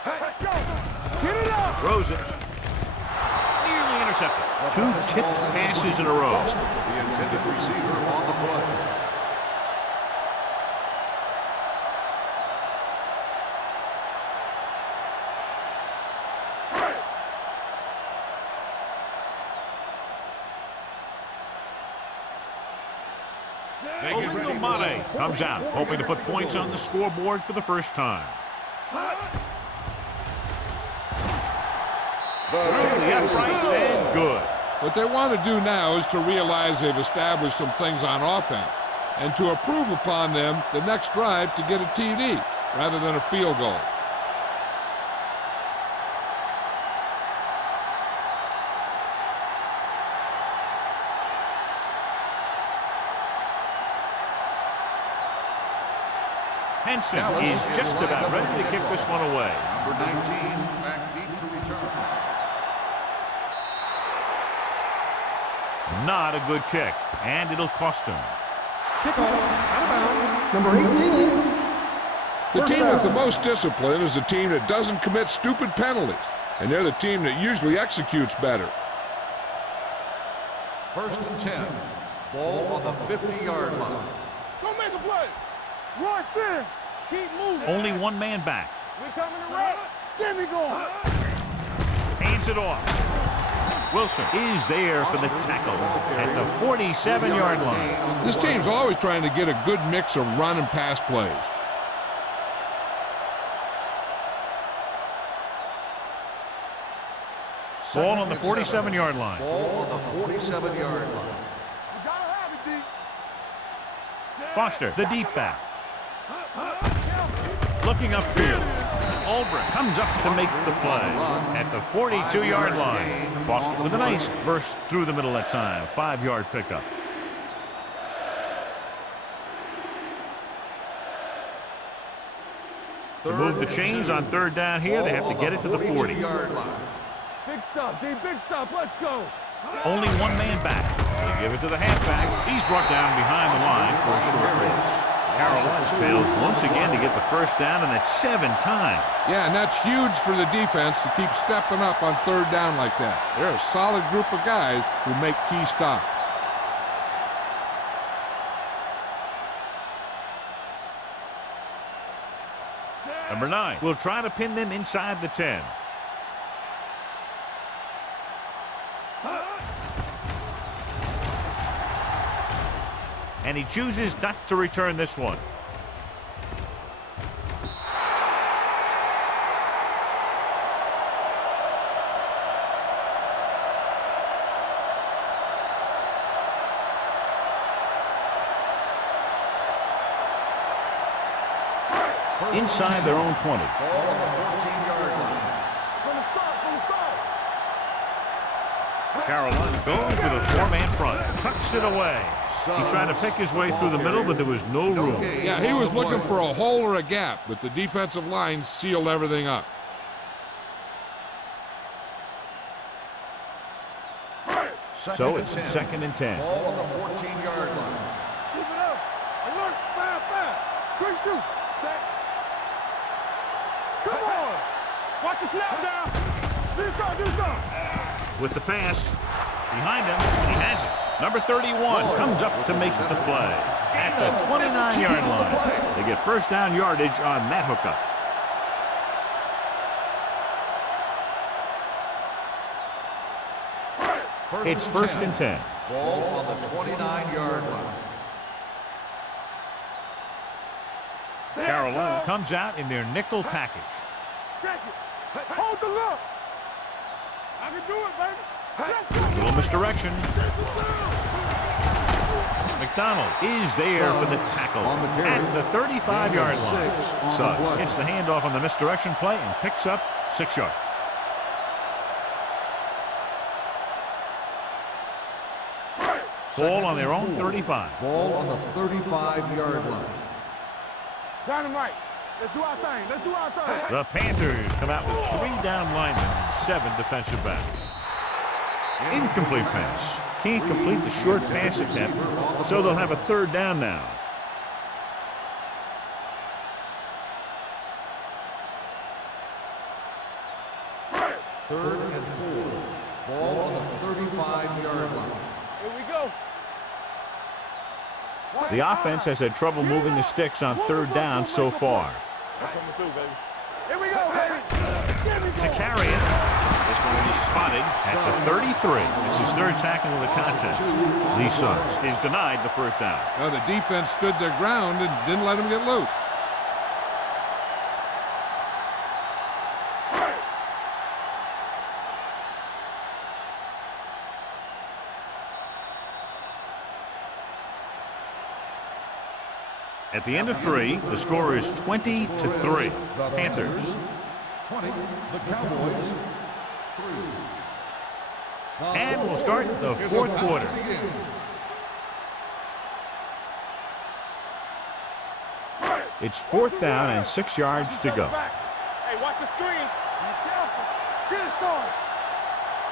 Let's go. Get it up. Throws it. Nearly intercepted. 2 tipped passes in a row. The intended receiver on the play. Mane comes out, hoping to put points on the scoreboard for the first time. Through the uprights and good. What they want to do now is to realize they've established some things on offense and to improve upon them the next drive to get a TD rather than a field goal. Henson is just about ready to kick this one away. Number 19, back deep to return. Not a good kick, and it'll cost him. Kickoff, out of bounds. Number 18. The team with the most discipline is the team that doesn't commit stupid penalties, and they're the team that usually executes better. 1st and 10. Ball on the 50-yard line. Don't make a play. Royce in. Keep moving. Only 1 man back. We coming to run. Get me going. Hands it off. Wilson is there for the tackle at the 47-yard line. This team's always trying to get a good mix of run and pass plays. Ball on the 47-yard line. Ball on the 47-yard line. We gotta have it, D. Foster, the deep back. Looking upfield. Ulbrich comes up to make the play at the 42-yard line. Foster with a nice burst through the middle that time. 5-yard pickup. To move the chains on 3rd down here, they have to get it to the 40. Big stop, D. Big stop. Let's go. Only 1 man back. They give it to the halfback. He's brought down behind the line for a short race. Carolina fails once again to get the 1st down, and that's 7 times. Yeah, and that's huge for the defense to keep stepping up on 3rd down like that. They're a solid group of guys who make key stops. Number 9 will try to pin them inside the 10. And he chooses not to return this one. Inside their own 20. Ball on the 14-yard line. From the start. Carolina goes with a 4-man front. Tucks it away. He tried to pick his way through the middle, but there was no room. Yeah, he was looking for a hole or a gap, but the defensive line sealed everything up. So it's 2nd and 10. Ball on the 14-yard line. Keep it up. Alert. Fire. Quick shoot. Set. Come on. Watch the snap down. Do something. With the pass. Behind him, he has it. Number 31 comes up to make the play at the 29-yard line. They get 1st down yardage on that hookup. It's 1st and 10. Ball on the 29-yard line. Carolina comes out in their nickel package. Check it. Hold the look. I can do it, baby. A little misdirection. McDonald is there for the tackle at the 35-yard line. Suggs gets the handoff on the misdirection play and picks up 6 yards. Ball on their own 35. Ball on the 35-yard line. Dynamite. Let's do our thing. Let's do our thing. The Panthers come out with 3 down linemen and 7 defensive backs. Incomplete pass. Can't complete the short pass attempt, so they'll have a 3rd down now. Third and 4. Ball on the 35-yard line. Here we go. The offense has had trouble moving the sticks on 3rd down so far. Coming through, baby. Here we go, baby. To carry it. This one will be spotted at the 33. It's his 3rd tackle of the contest. Lee Suggs is denied the 1st down. Now the defense stood their ground and didn't let him get loose. At the end of 3, the score is 20-3. Panthers. 20, the Cowboys. 3. And we'll start the 4th quarter. It's 4th down and 6 yards to go. Hey, watch the screen. Be careful. Get it started.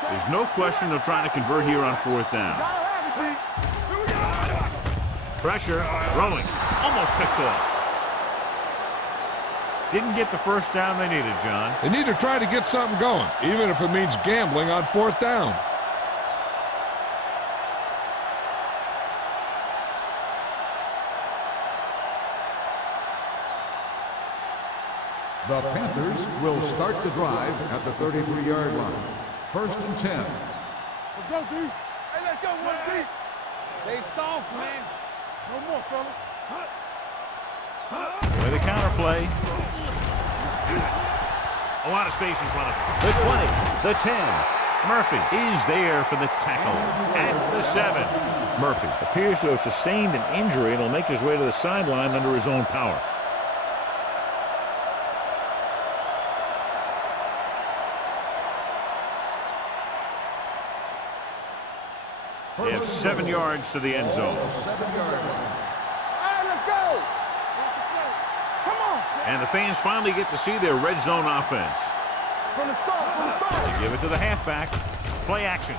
There's no question they're trying to convert here on 4th down. Gotta have it, G. Here we go. Pressure, rolling, almost picked off. Didn't get the 1st down they needed, John. They need to try to get something going, even if it means gambling on 4th down. The Panthers will start the drive at the 33-yard line. 1st and 10. Let's go, D. Hey, let's go, 1D. They soft, man. No more, fella. With the counter play. A lot of space in front of him. The 20, the 10. Murphy is there for the tackle at the 7. Murphy appears to have sustained an injury and will make his way to the sideline under his own power. They have 7 yards to the end zone. 7-yard line. All right, let's go. Come on. And the fans finally get to see their red zone offense. From the start. They give it to the halfback. Play action.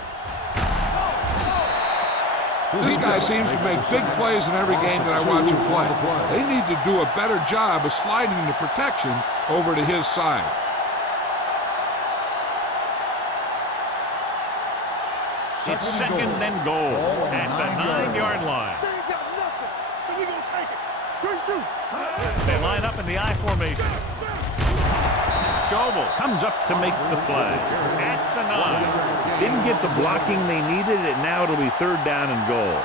This guy seems to make big plays in every game that I watch him play. They need to do a better job of sliding the protection over to his side. It's 2nd and goal at the 9-yard line. They ain't got nothing, so we gonna take it. Good shoot. They line up in the I formation. Schobel comes up to make the play at the 9. Didn't get the blocking they needed, and now it'll be 3rd down and goal.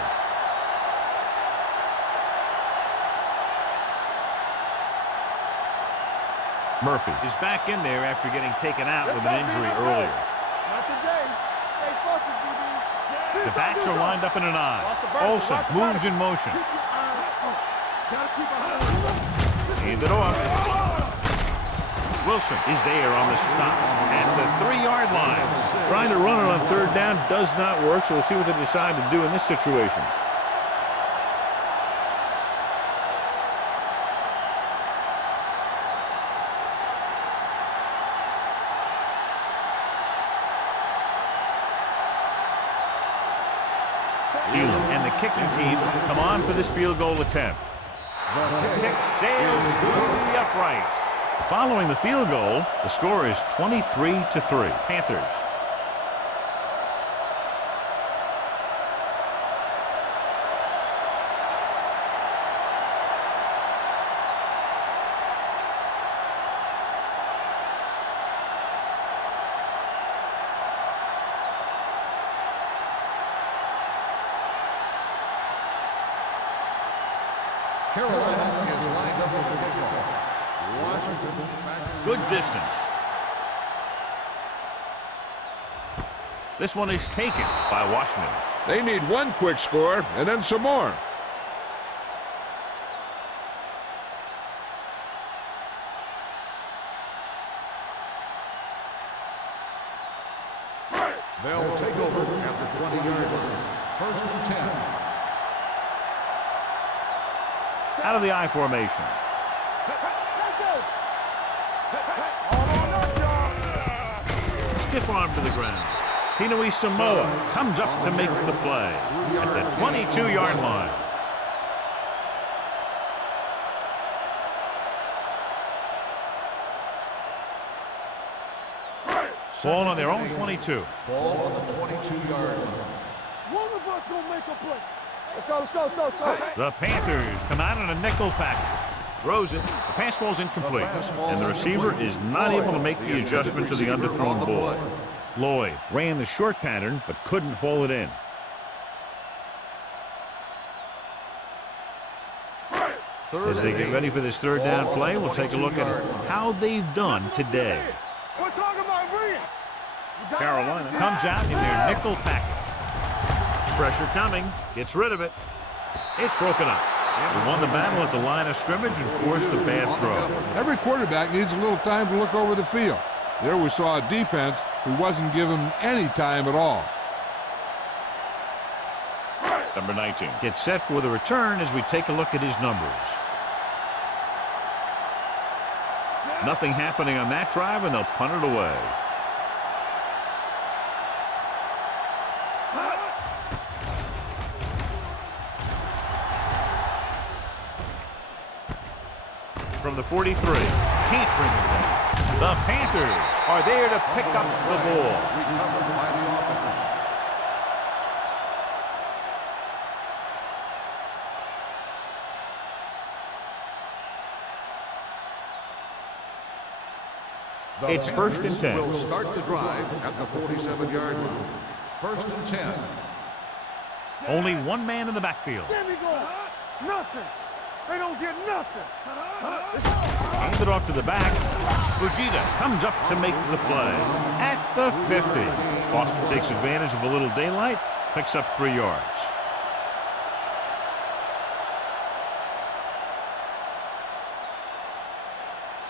Murphy is back in there after getting taken out with an injury earlier. Not today. Stay focused, DB. The backs are lined up in an I. Olsen moves in motion. Keep your eyes up. Gotta keep our eyes Hand it off. Wilson is there on the stop at the 3-yard line. Trying to run it on 3rd down does not work, so we'll see what they decide to do in this situation. Elam and the kicking team come on for this field goal attempt. The kick sails through the uprights. Following the field goal, the score is 23-3. Panthers. Carolina is lined up for the kickoff. Washington back to Good distance. This one is taken by Washington. They need one quick score and then some more. They'll take over at the 20-yard line. First and 10. Out of the I formation. Stiff arm to the ground. Tinui Samoa comes up to make the play at the 22-yard line. Ball on their own 22. Ball on the 22-yard line. One of us gonna make a play. Let's go, let's go, let's go, let's go. The Panthers come out in a nickel package. Throws it. The pass falls incomplete. And the receiver is not able to make the adjustment to the underthrown ball. Lloyd ran the short pattern but couldn't haul it in. As they get ready for this third down play, we'll take a look at how they've done today. We're talking about brilliant. Carolina comes out in their nickel package. Pressure coming. Gets rid of it. It's broken up. We won the battle at the line of scrimmage and forced a bad throw. Every quarterback needs a little time to look over the field. There we saw a defense who wasn't given any time at all. Number 19 gets set for the return as we take a look at his numbers. Nothing happening on that drive, and they'll punt it away. From the 43, can't bring it back. The Panthers are there to pick up the ball. Recovered by the offense. It's first and 10. Will start the drive at the 47-yard line. First and 10. Only one man in the backfield. There we go. Nothing. They don't get nothing. Hand it off to the back. Fujita comes up to make the play at the 50. Boston takes advantage of a little daylight, picks up 3 yards.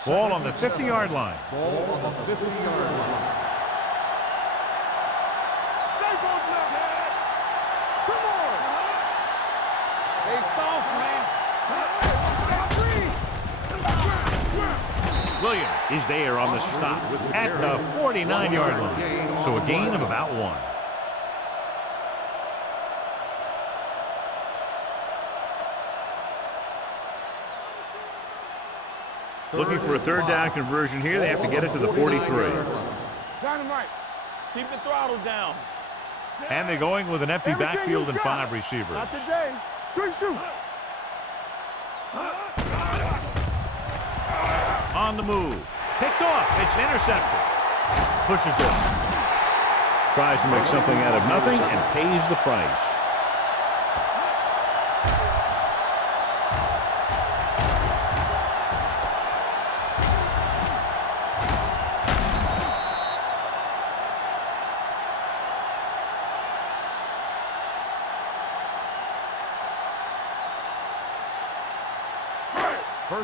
Ball on the 50-yard line. Ball on the 50-yard line. Stay both left. Come on. They soft, man. Williams is there on the stop at the 49-yard line. So a gain of about 1. Looking for a third down conversion here. They have to get it to the 43. Dynamite. Keep the throttle down. And they're going with an empty backfield and 5 receivers. Not today. Good shoot. On the move. Picked off. It's intercepted. Pushes it. Tries to make something out of nothing and pays the price.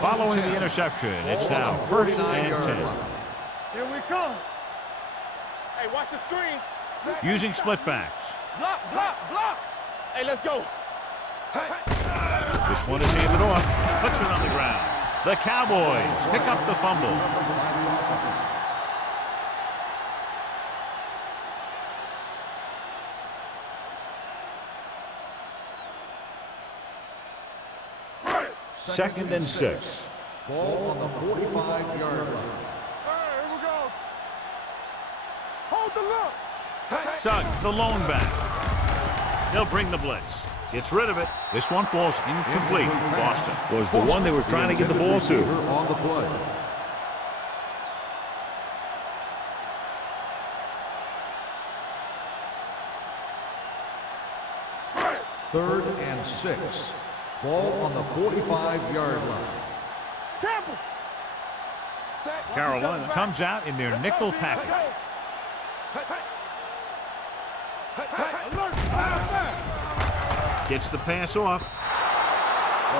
Following the interception, it's now first and 10. Here we come. Hey, watch the screen. Using split backs. Block, block, block. Hey, let's go. This one is handed off. Puts it on the ground. The Cowboys pick up the fumble. Second and 6. Ball on the 45-yard line. Hey, here we go. Hold the look. Suggs, the lone back. They'll bring the blitz. Gets rid of it. This one falls incomplete. Boston was the one they were trying to get the ball to. On the play. Third and 6. Ball on the 45-yard line. Tampa. Carolina comes out in their nickel package. Gets the pass off.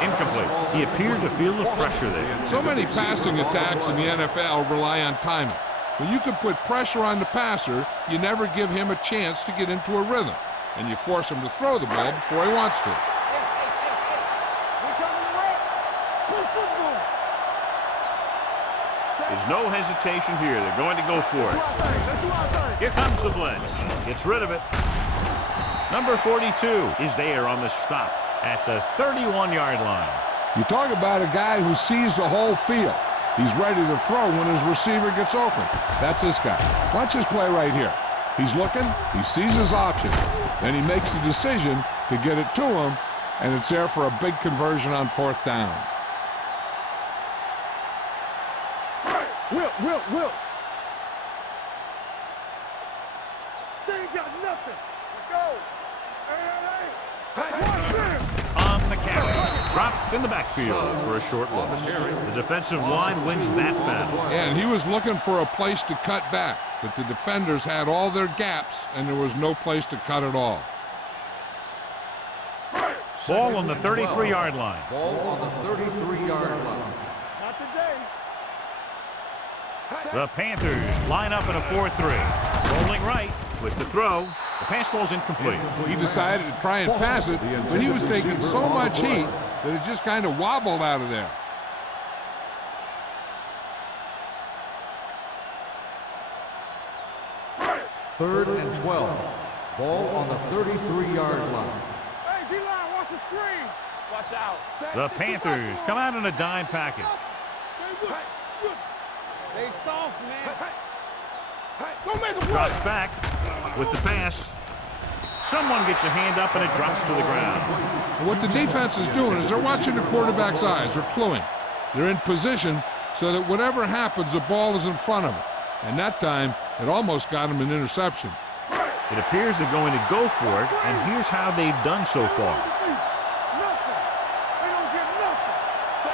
Incomplete. He appeared to feel the pressure there. So many passing attacks in the NFL rely on timing. When you can put pressure on the passer, you never give him a chance to get into a rhythm, and you force him to throw the ball before he wants to. There's no hesitation here. They're going to go for it. Here comes the blitz. Gets rid of it. Number 42 is there on the stop at the 31-yard line. You talk about a guy who sees the whole field. He's ready to throw when his receiver gets open. That's this guy. Watch his play right here. He's looking, he sees his option, then he makes the decision to get it to him, and it's there for a big conversion on 4th down. Will. They ain't got nothing. Let's go. On the carry. Dropped in the backfield for a short loss. The defensive line wins that battle. And he was looking for a place to cut back, but the defenders had all their gaps, and there was no place to cut at all. Ball on the 33-yard line. Ball on the 33-yard line. Not today. The Panthers line up in a 4-3. Rolling right with the throw. The pass ball's incomplete. He decided to try and pass it, but he was taking so much heat that it just kind of wobbled out of there. Third and 12. Ball on the 33-yard line. Hey, D-line, watch the screen. Watch out. The Panthers come out in a dime package. They soft, man. Don't make a play. Drops back with the pass. Someone gets a hand up and it drops to the ground. And what the defense is doing is they're watching the quarterback's eyes. They're cluing. They're in position so that whatever happens, the ball is in front of them. And that time, it almost got him an interception. It appears they're going to go for it, and here's how they've done so far.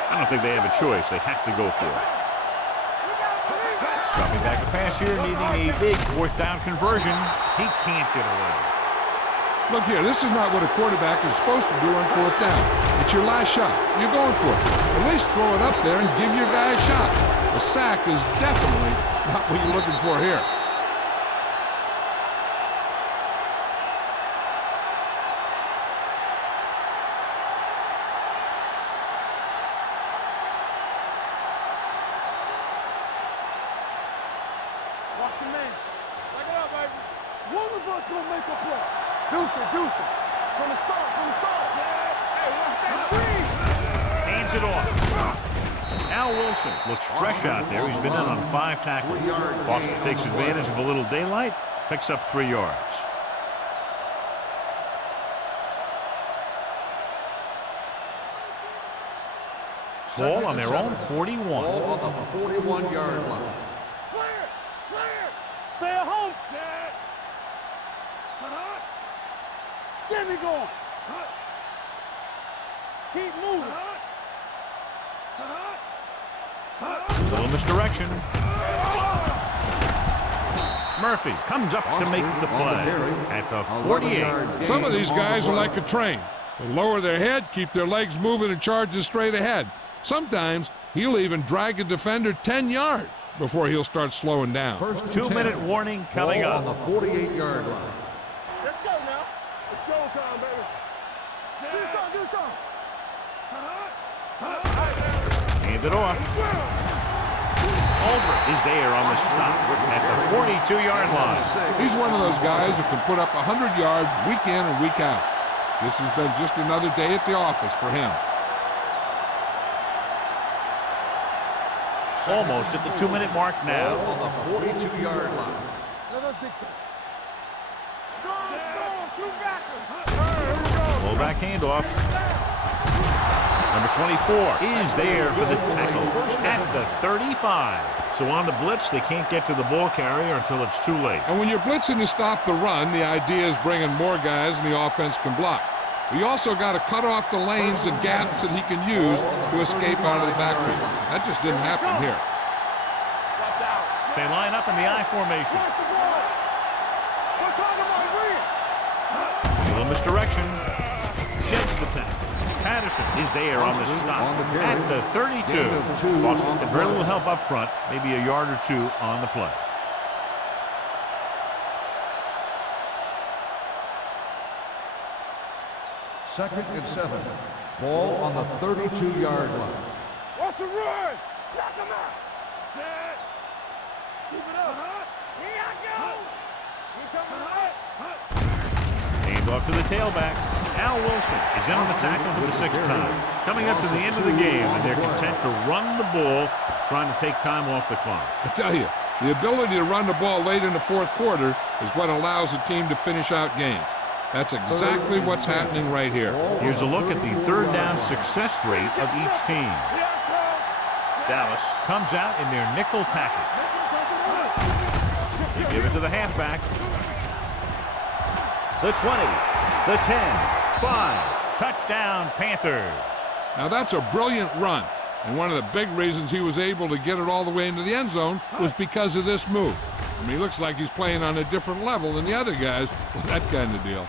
I don't think they have a choice. They have to go for it. Dropping back a pass here, needing a big 4th down conversion. He can't get away. Look here, this is not what a quarterback is supposed to do on 4th down. It's your last shot. You're going for it. At least throw it up there and give your guy a shot. A sack is definitely not what you're looking for here. Watch your man. Check it out, baby. One of us gonna make a play. Deuce it. From the start. Hey, watch that screen. Hands it off. Al Wilson looks fresh out there. He's been in on 5 tackles. Boston takes advantage of a little daylight, picks up 3 yards. Ball on their own 41. Ball on the 41-yard line. Clear. Stay at home. Set. Get me going. Keep moving. A little misdirection. Murphy comes up to make the play at the 48. Some of these guys are like a train. They lower their head, keep their legs moving, and charge straight ahead. Sometimes he'll even drag a defender 10 yards before he'll start slowing down. First 2-minute warning coming Ball up. on the 48-yard line. Let's go now. It's showtime, baby. Do something. Hand it off. Ulbrich is there on the stop at the 42-yard line. He's one of those guys who can put up 100 yards week in and week out. This has been just another day at the office for him. Almost at the 2-minute mark now. Ball on the 42-yard line. Let us dictate. Strong, two backers. Full back handoff. Number 24 is there for the tackle at the 35. So on the blitz, they can't get to the ball carrier until it's too late. And when you're blitzing to stop the run, the idea is bringing more guys and the offense can block. We also got to cut off the lanes and gaps that he can use to escape out of the backfield. That just didn't happen here. They line up in the I formation. Little misdirection. Sheds the pass. Patterson is there on the stop at the 32. Boston had very little help up front, maybe a yard or two on the play. Second and 7. Ball on the 32-yard line. Watch the run! Knock him out! Set! Keep it up! Here I go! Here coming up! Aimed off to the tailback. Al Wilson is in on the tackle for the 6th time. Coming up to the end of the game, and they're content to run the ball, trying to take time off the clock. I tell you, the ability to run the ball late in the fourth quarter is what allows a team to finish out games. That's exactly what's happening right here. Here's a look at the third down success rate of each team. Dallas comes out in their nickel package. They give it to the halfback. The 20, the 10, 5. Touchdown, Panthers. Now that's a brilliant run. And one of the big reasons he was able to get it all the way into the end zone was because of this move. I mean, he looks like he's playing on a different level than the other guys with that kind of deal.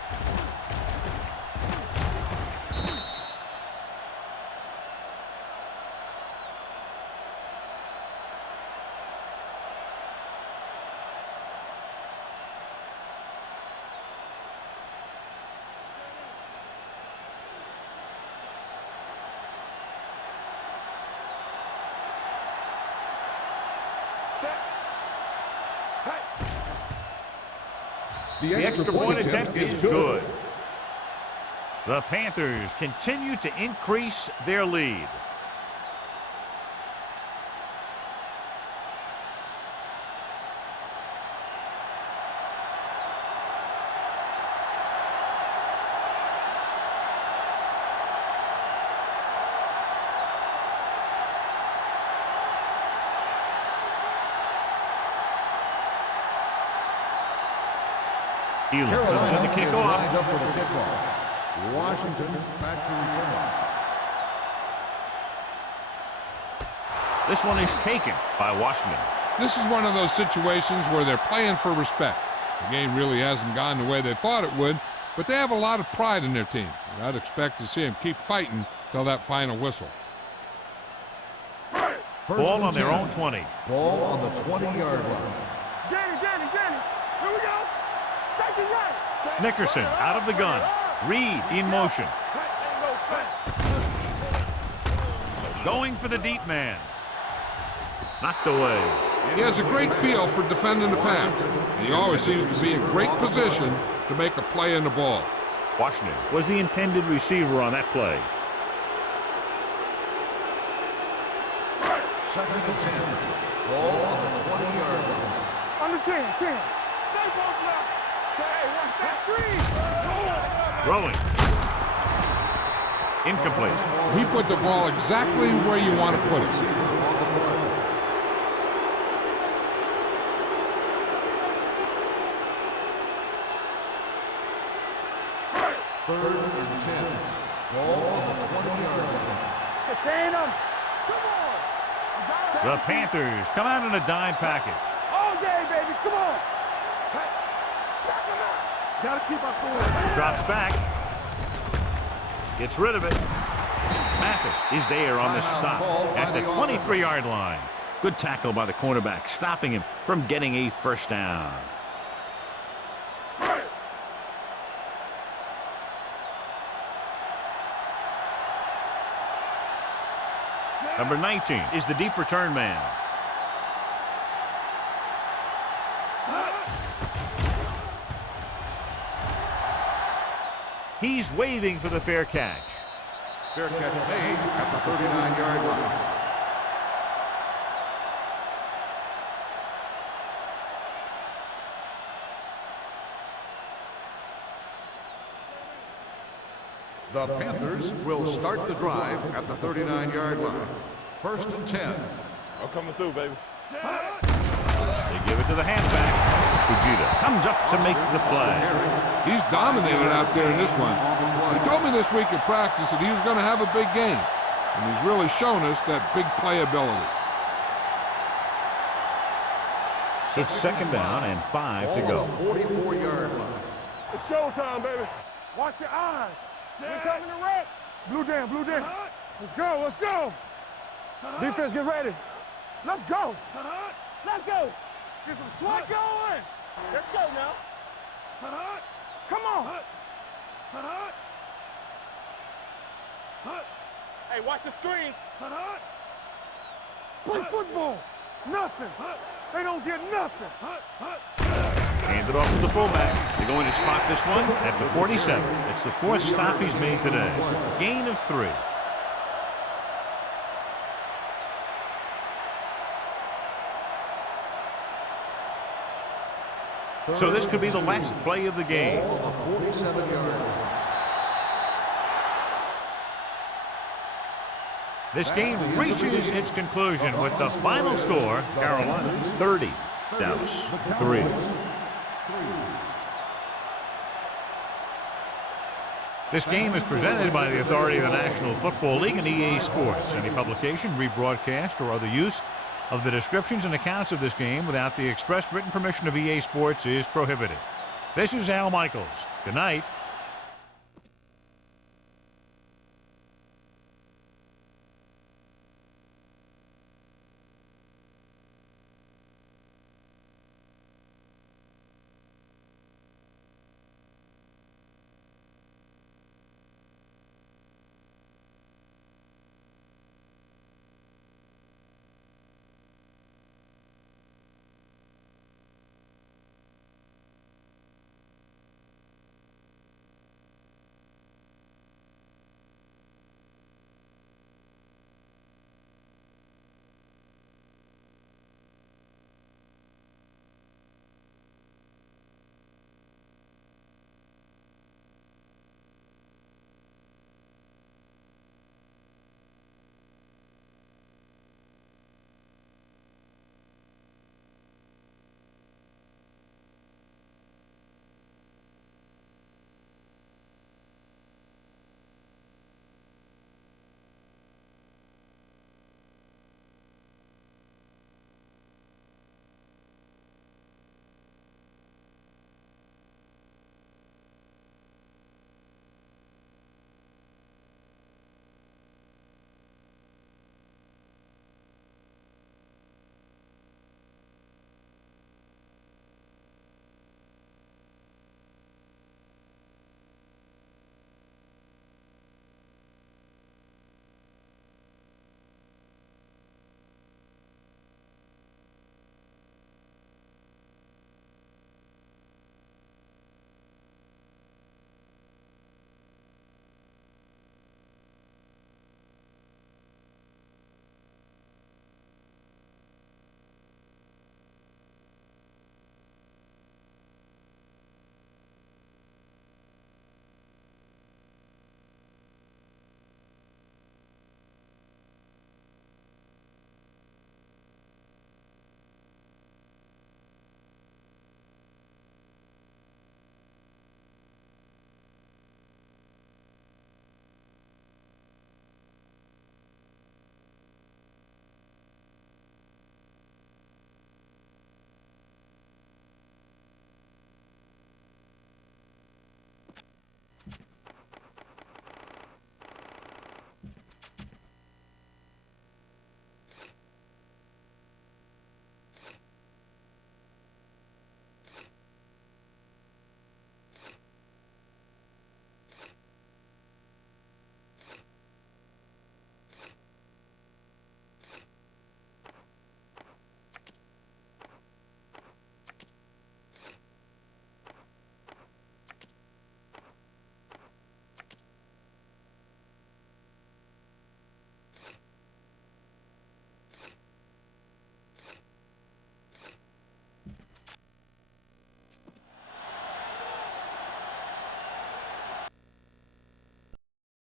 The extra point attempt is good. The Panthers continue to increase their lead. Elam comes in the kickoff. Washington back to return. This one is taken by Washington. This is one of those situations where they're playing for respect. The game really hasn't gone the way they thought it would, but they have a lot of pride in their team. And I'd expect to see them keep fighting till that final whistle. Ball on their own 20. Ball on the 20-yard line. Danny, here we go. Take it right. Nickerson out of the gun. Reed in motion. Going for the deep man. Knocked away. He has a great feel for defending the pass, and he always seems to be in great position to make a play in the ball. Washington was the intended receiver on that play. Second and 10. Ball on the 20-yard line. On the 10. Stay close now. Stay, watch that screen. Throwing. Incomplete. He put the ball exactly where you want to put it. Third and 10. Ball on the 20-yard line. Contain him. Come on. The Panthers come out in a dime package. All day, baby. Come on. Hey. Back him out. Gotta keep up going. Drops back. Gets rid of it. Mathis is there on the stop at the 23-yard line. Good tackle by the cornerback, stopping him from getting a first down. Number 19 is the deep return man. He's waving for the fair catch. Fair catch made at the 39-yard line. The Panthers will start the drive at the 39-yard line. First and 10. I'm coming through, baby. They give it to the halfback. Fujita comes up to make the play. He's dominated out there in this one. He told me this week at practice that he was going to have a big game, and he's really shown us that big play ability. It's second down and 5 to go. 44-yard line. It's showtime, baby. Watch your eyes. We're coming to wreck. Blue down, blue down. Let's go, let's go. Defense, get ready. Let's go. Let's go. Get some SWAT going. Let's go now. Come on. Hey, watch the screen. Play football. Nothing. They don't get nothing. Hand it off to the fullback. They're going to spot this one at the 47. It's the 4th stop he's made today. Gain of 3. So this could be the last play of the game. A 47-yard line. This game reaches its conclusion with the final score, Carolina 30, Dallas 3. This game is presented by the authority of the National Football League and EA Sports. Any publication, rebroadcast, or other use of the descriptions and accounts of this game without the expressed written permission of EA Sports is prohibited. This is Al Michaels. Good night.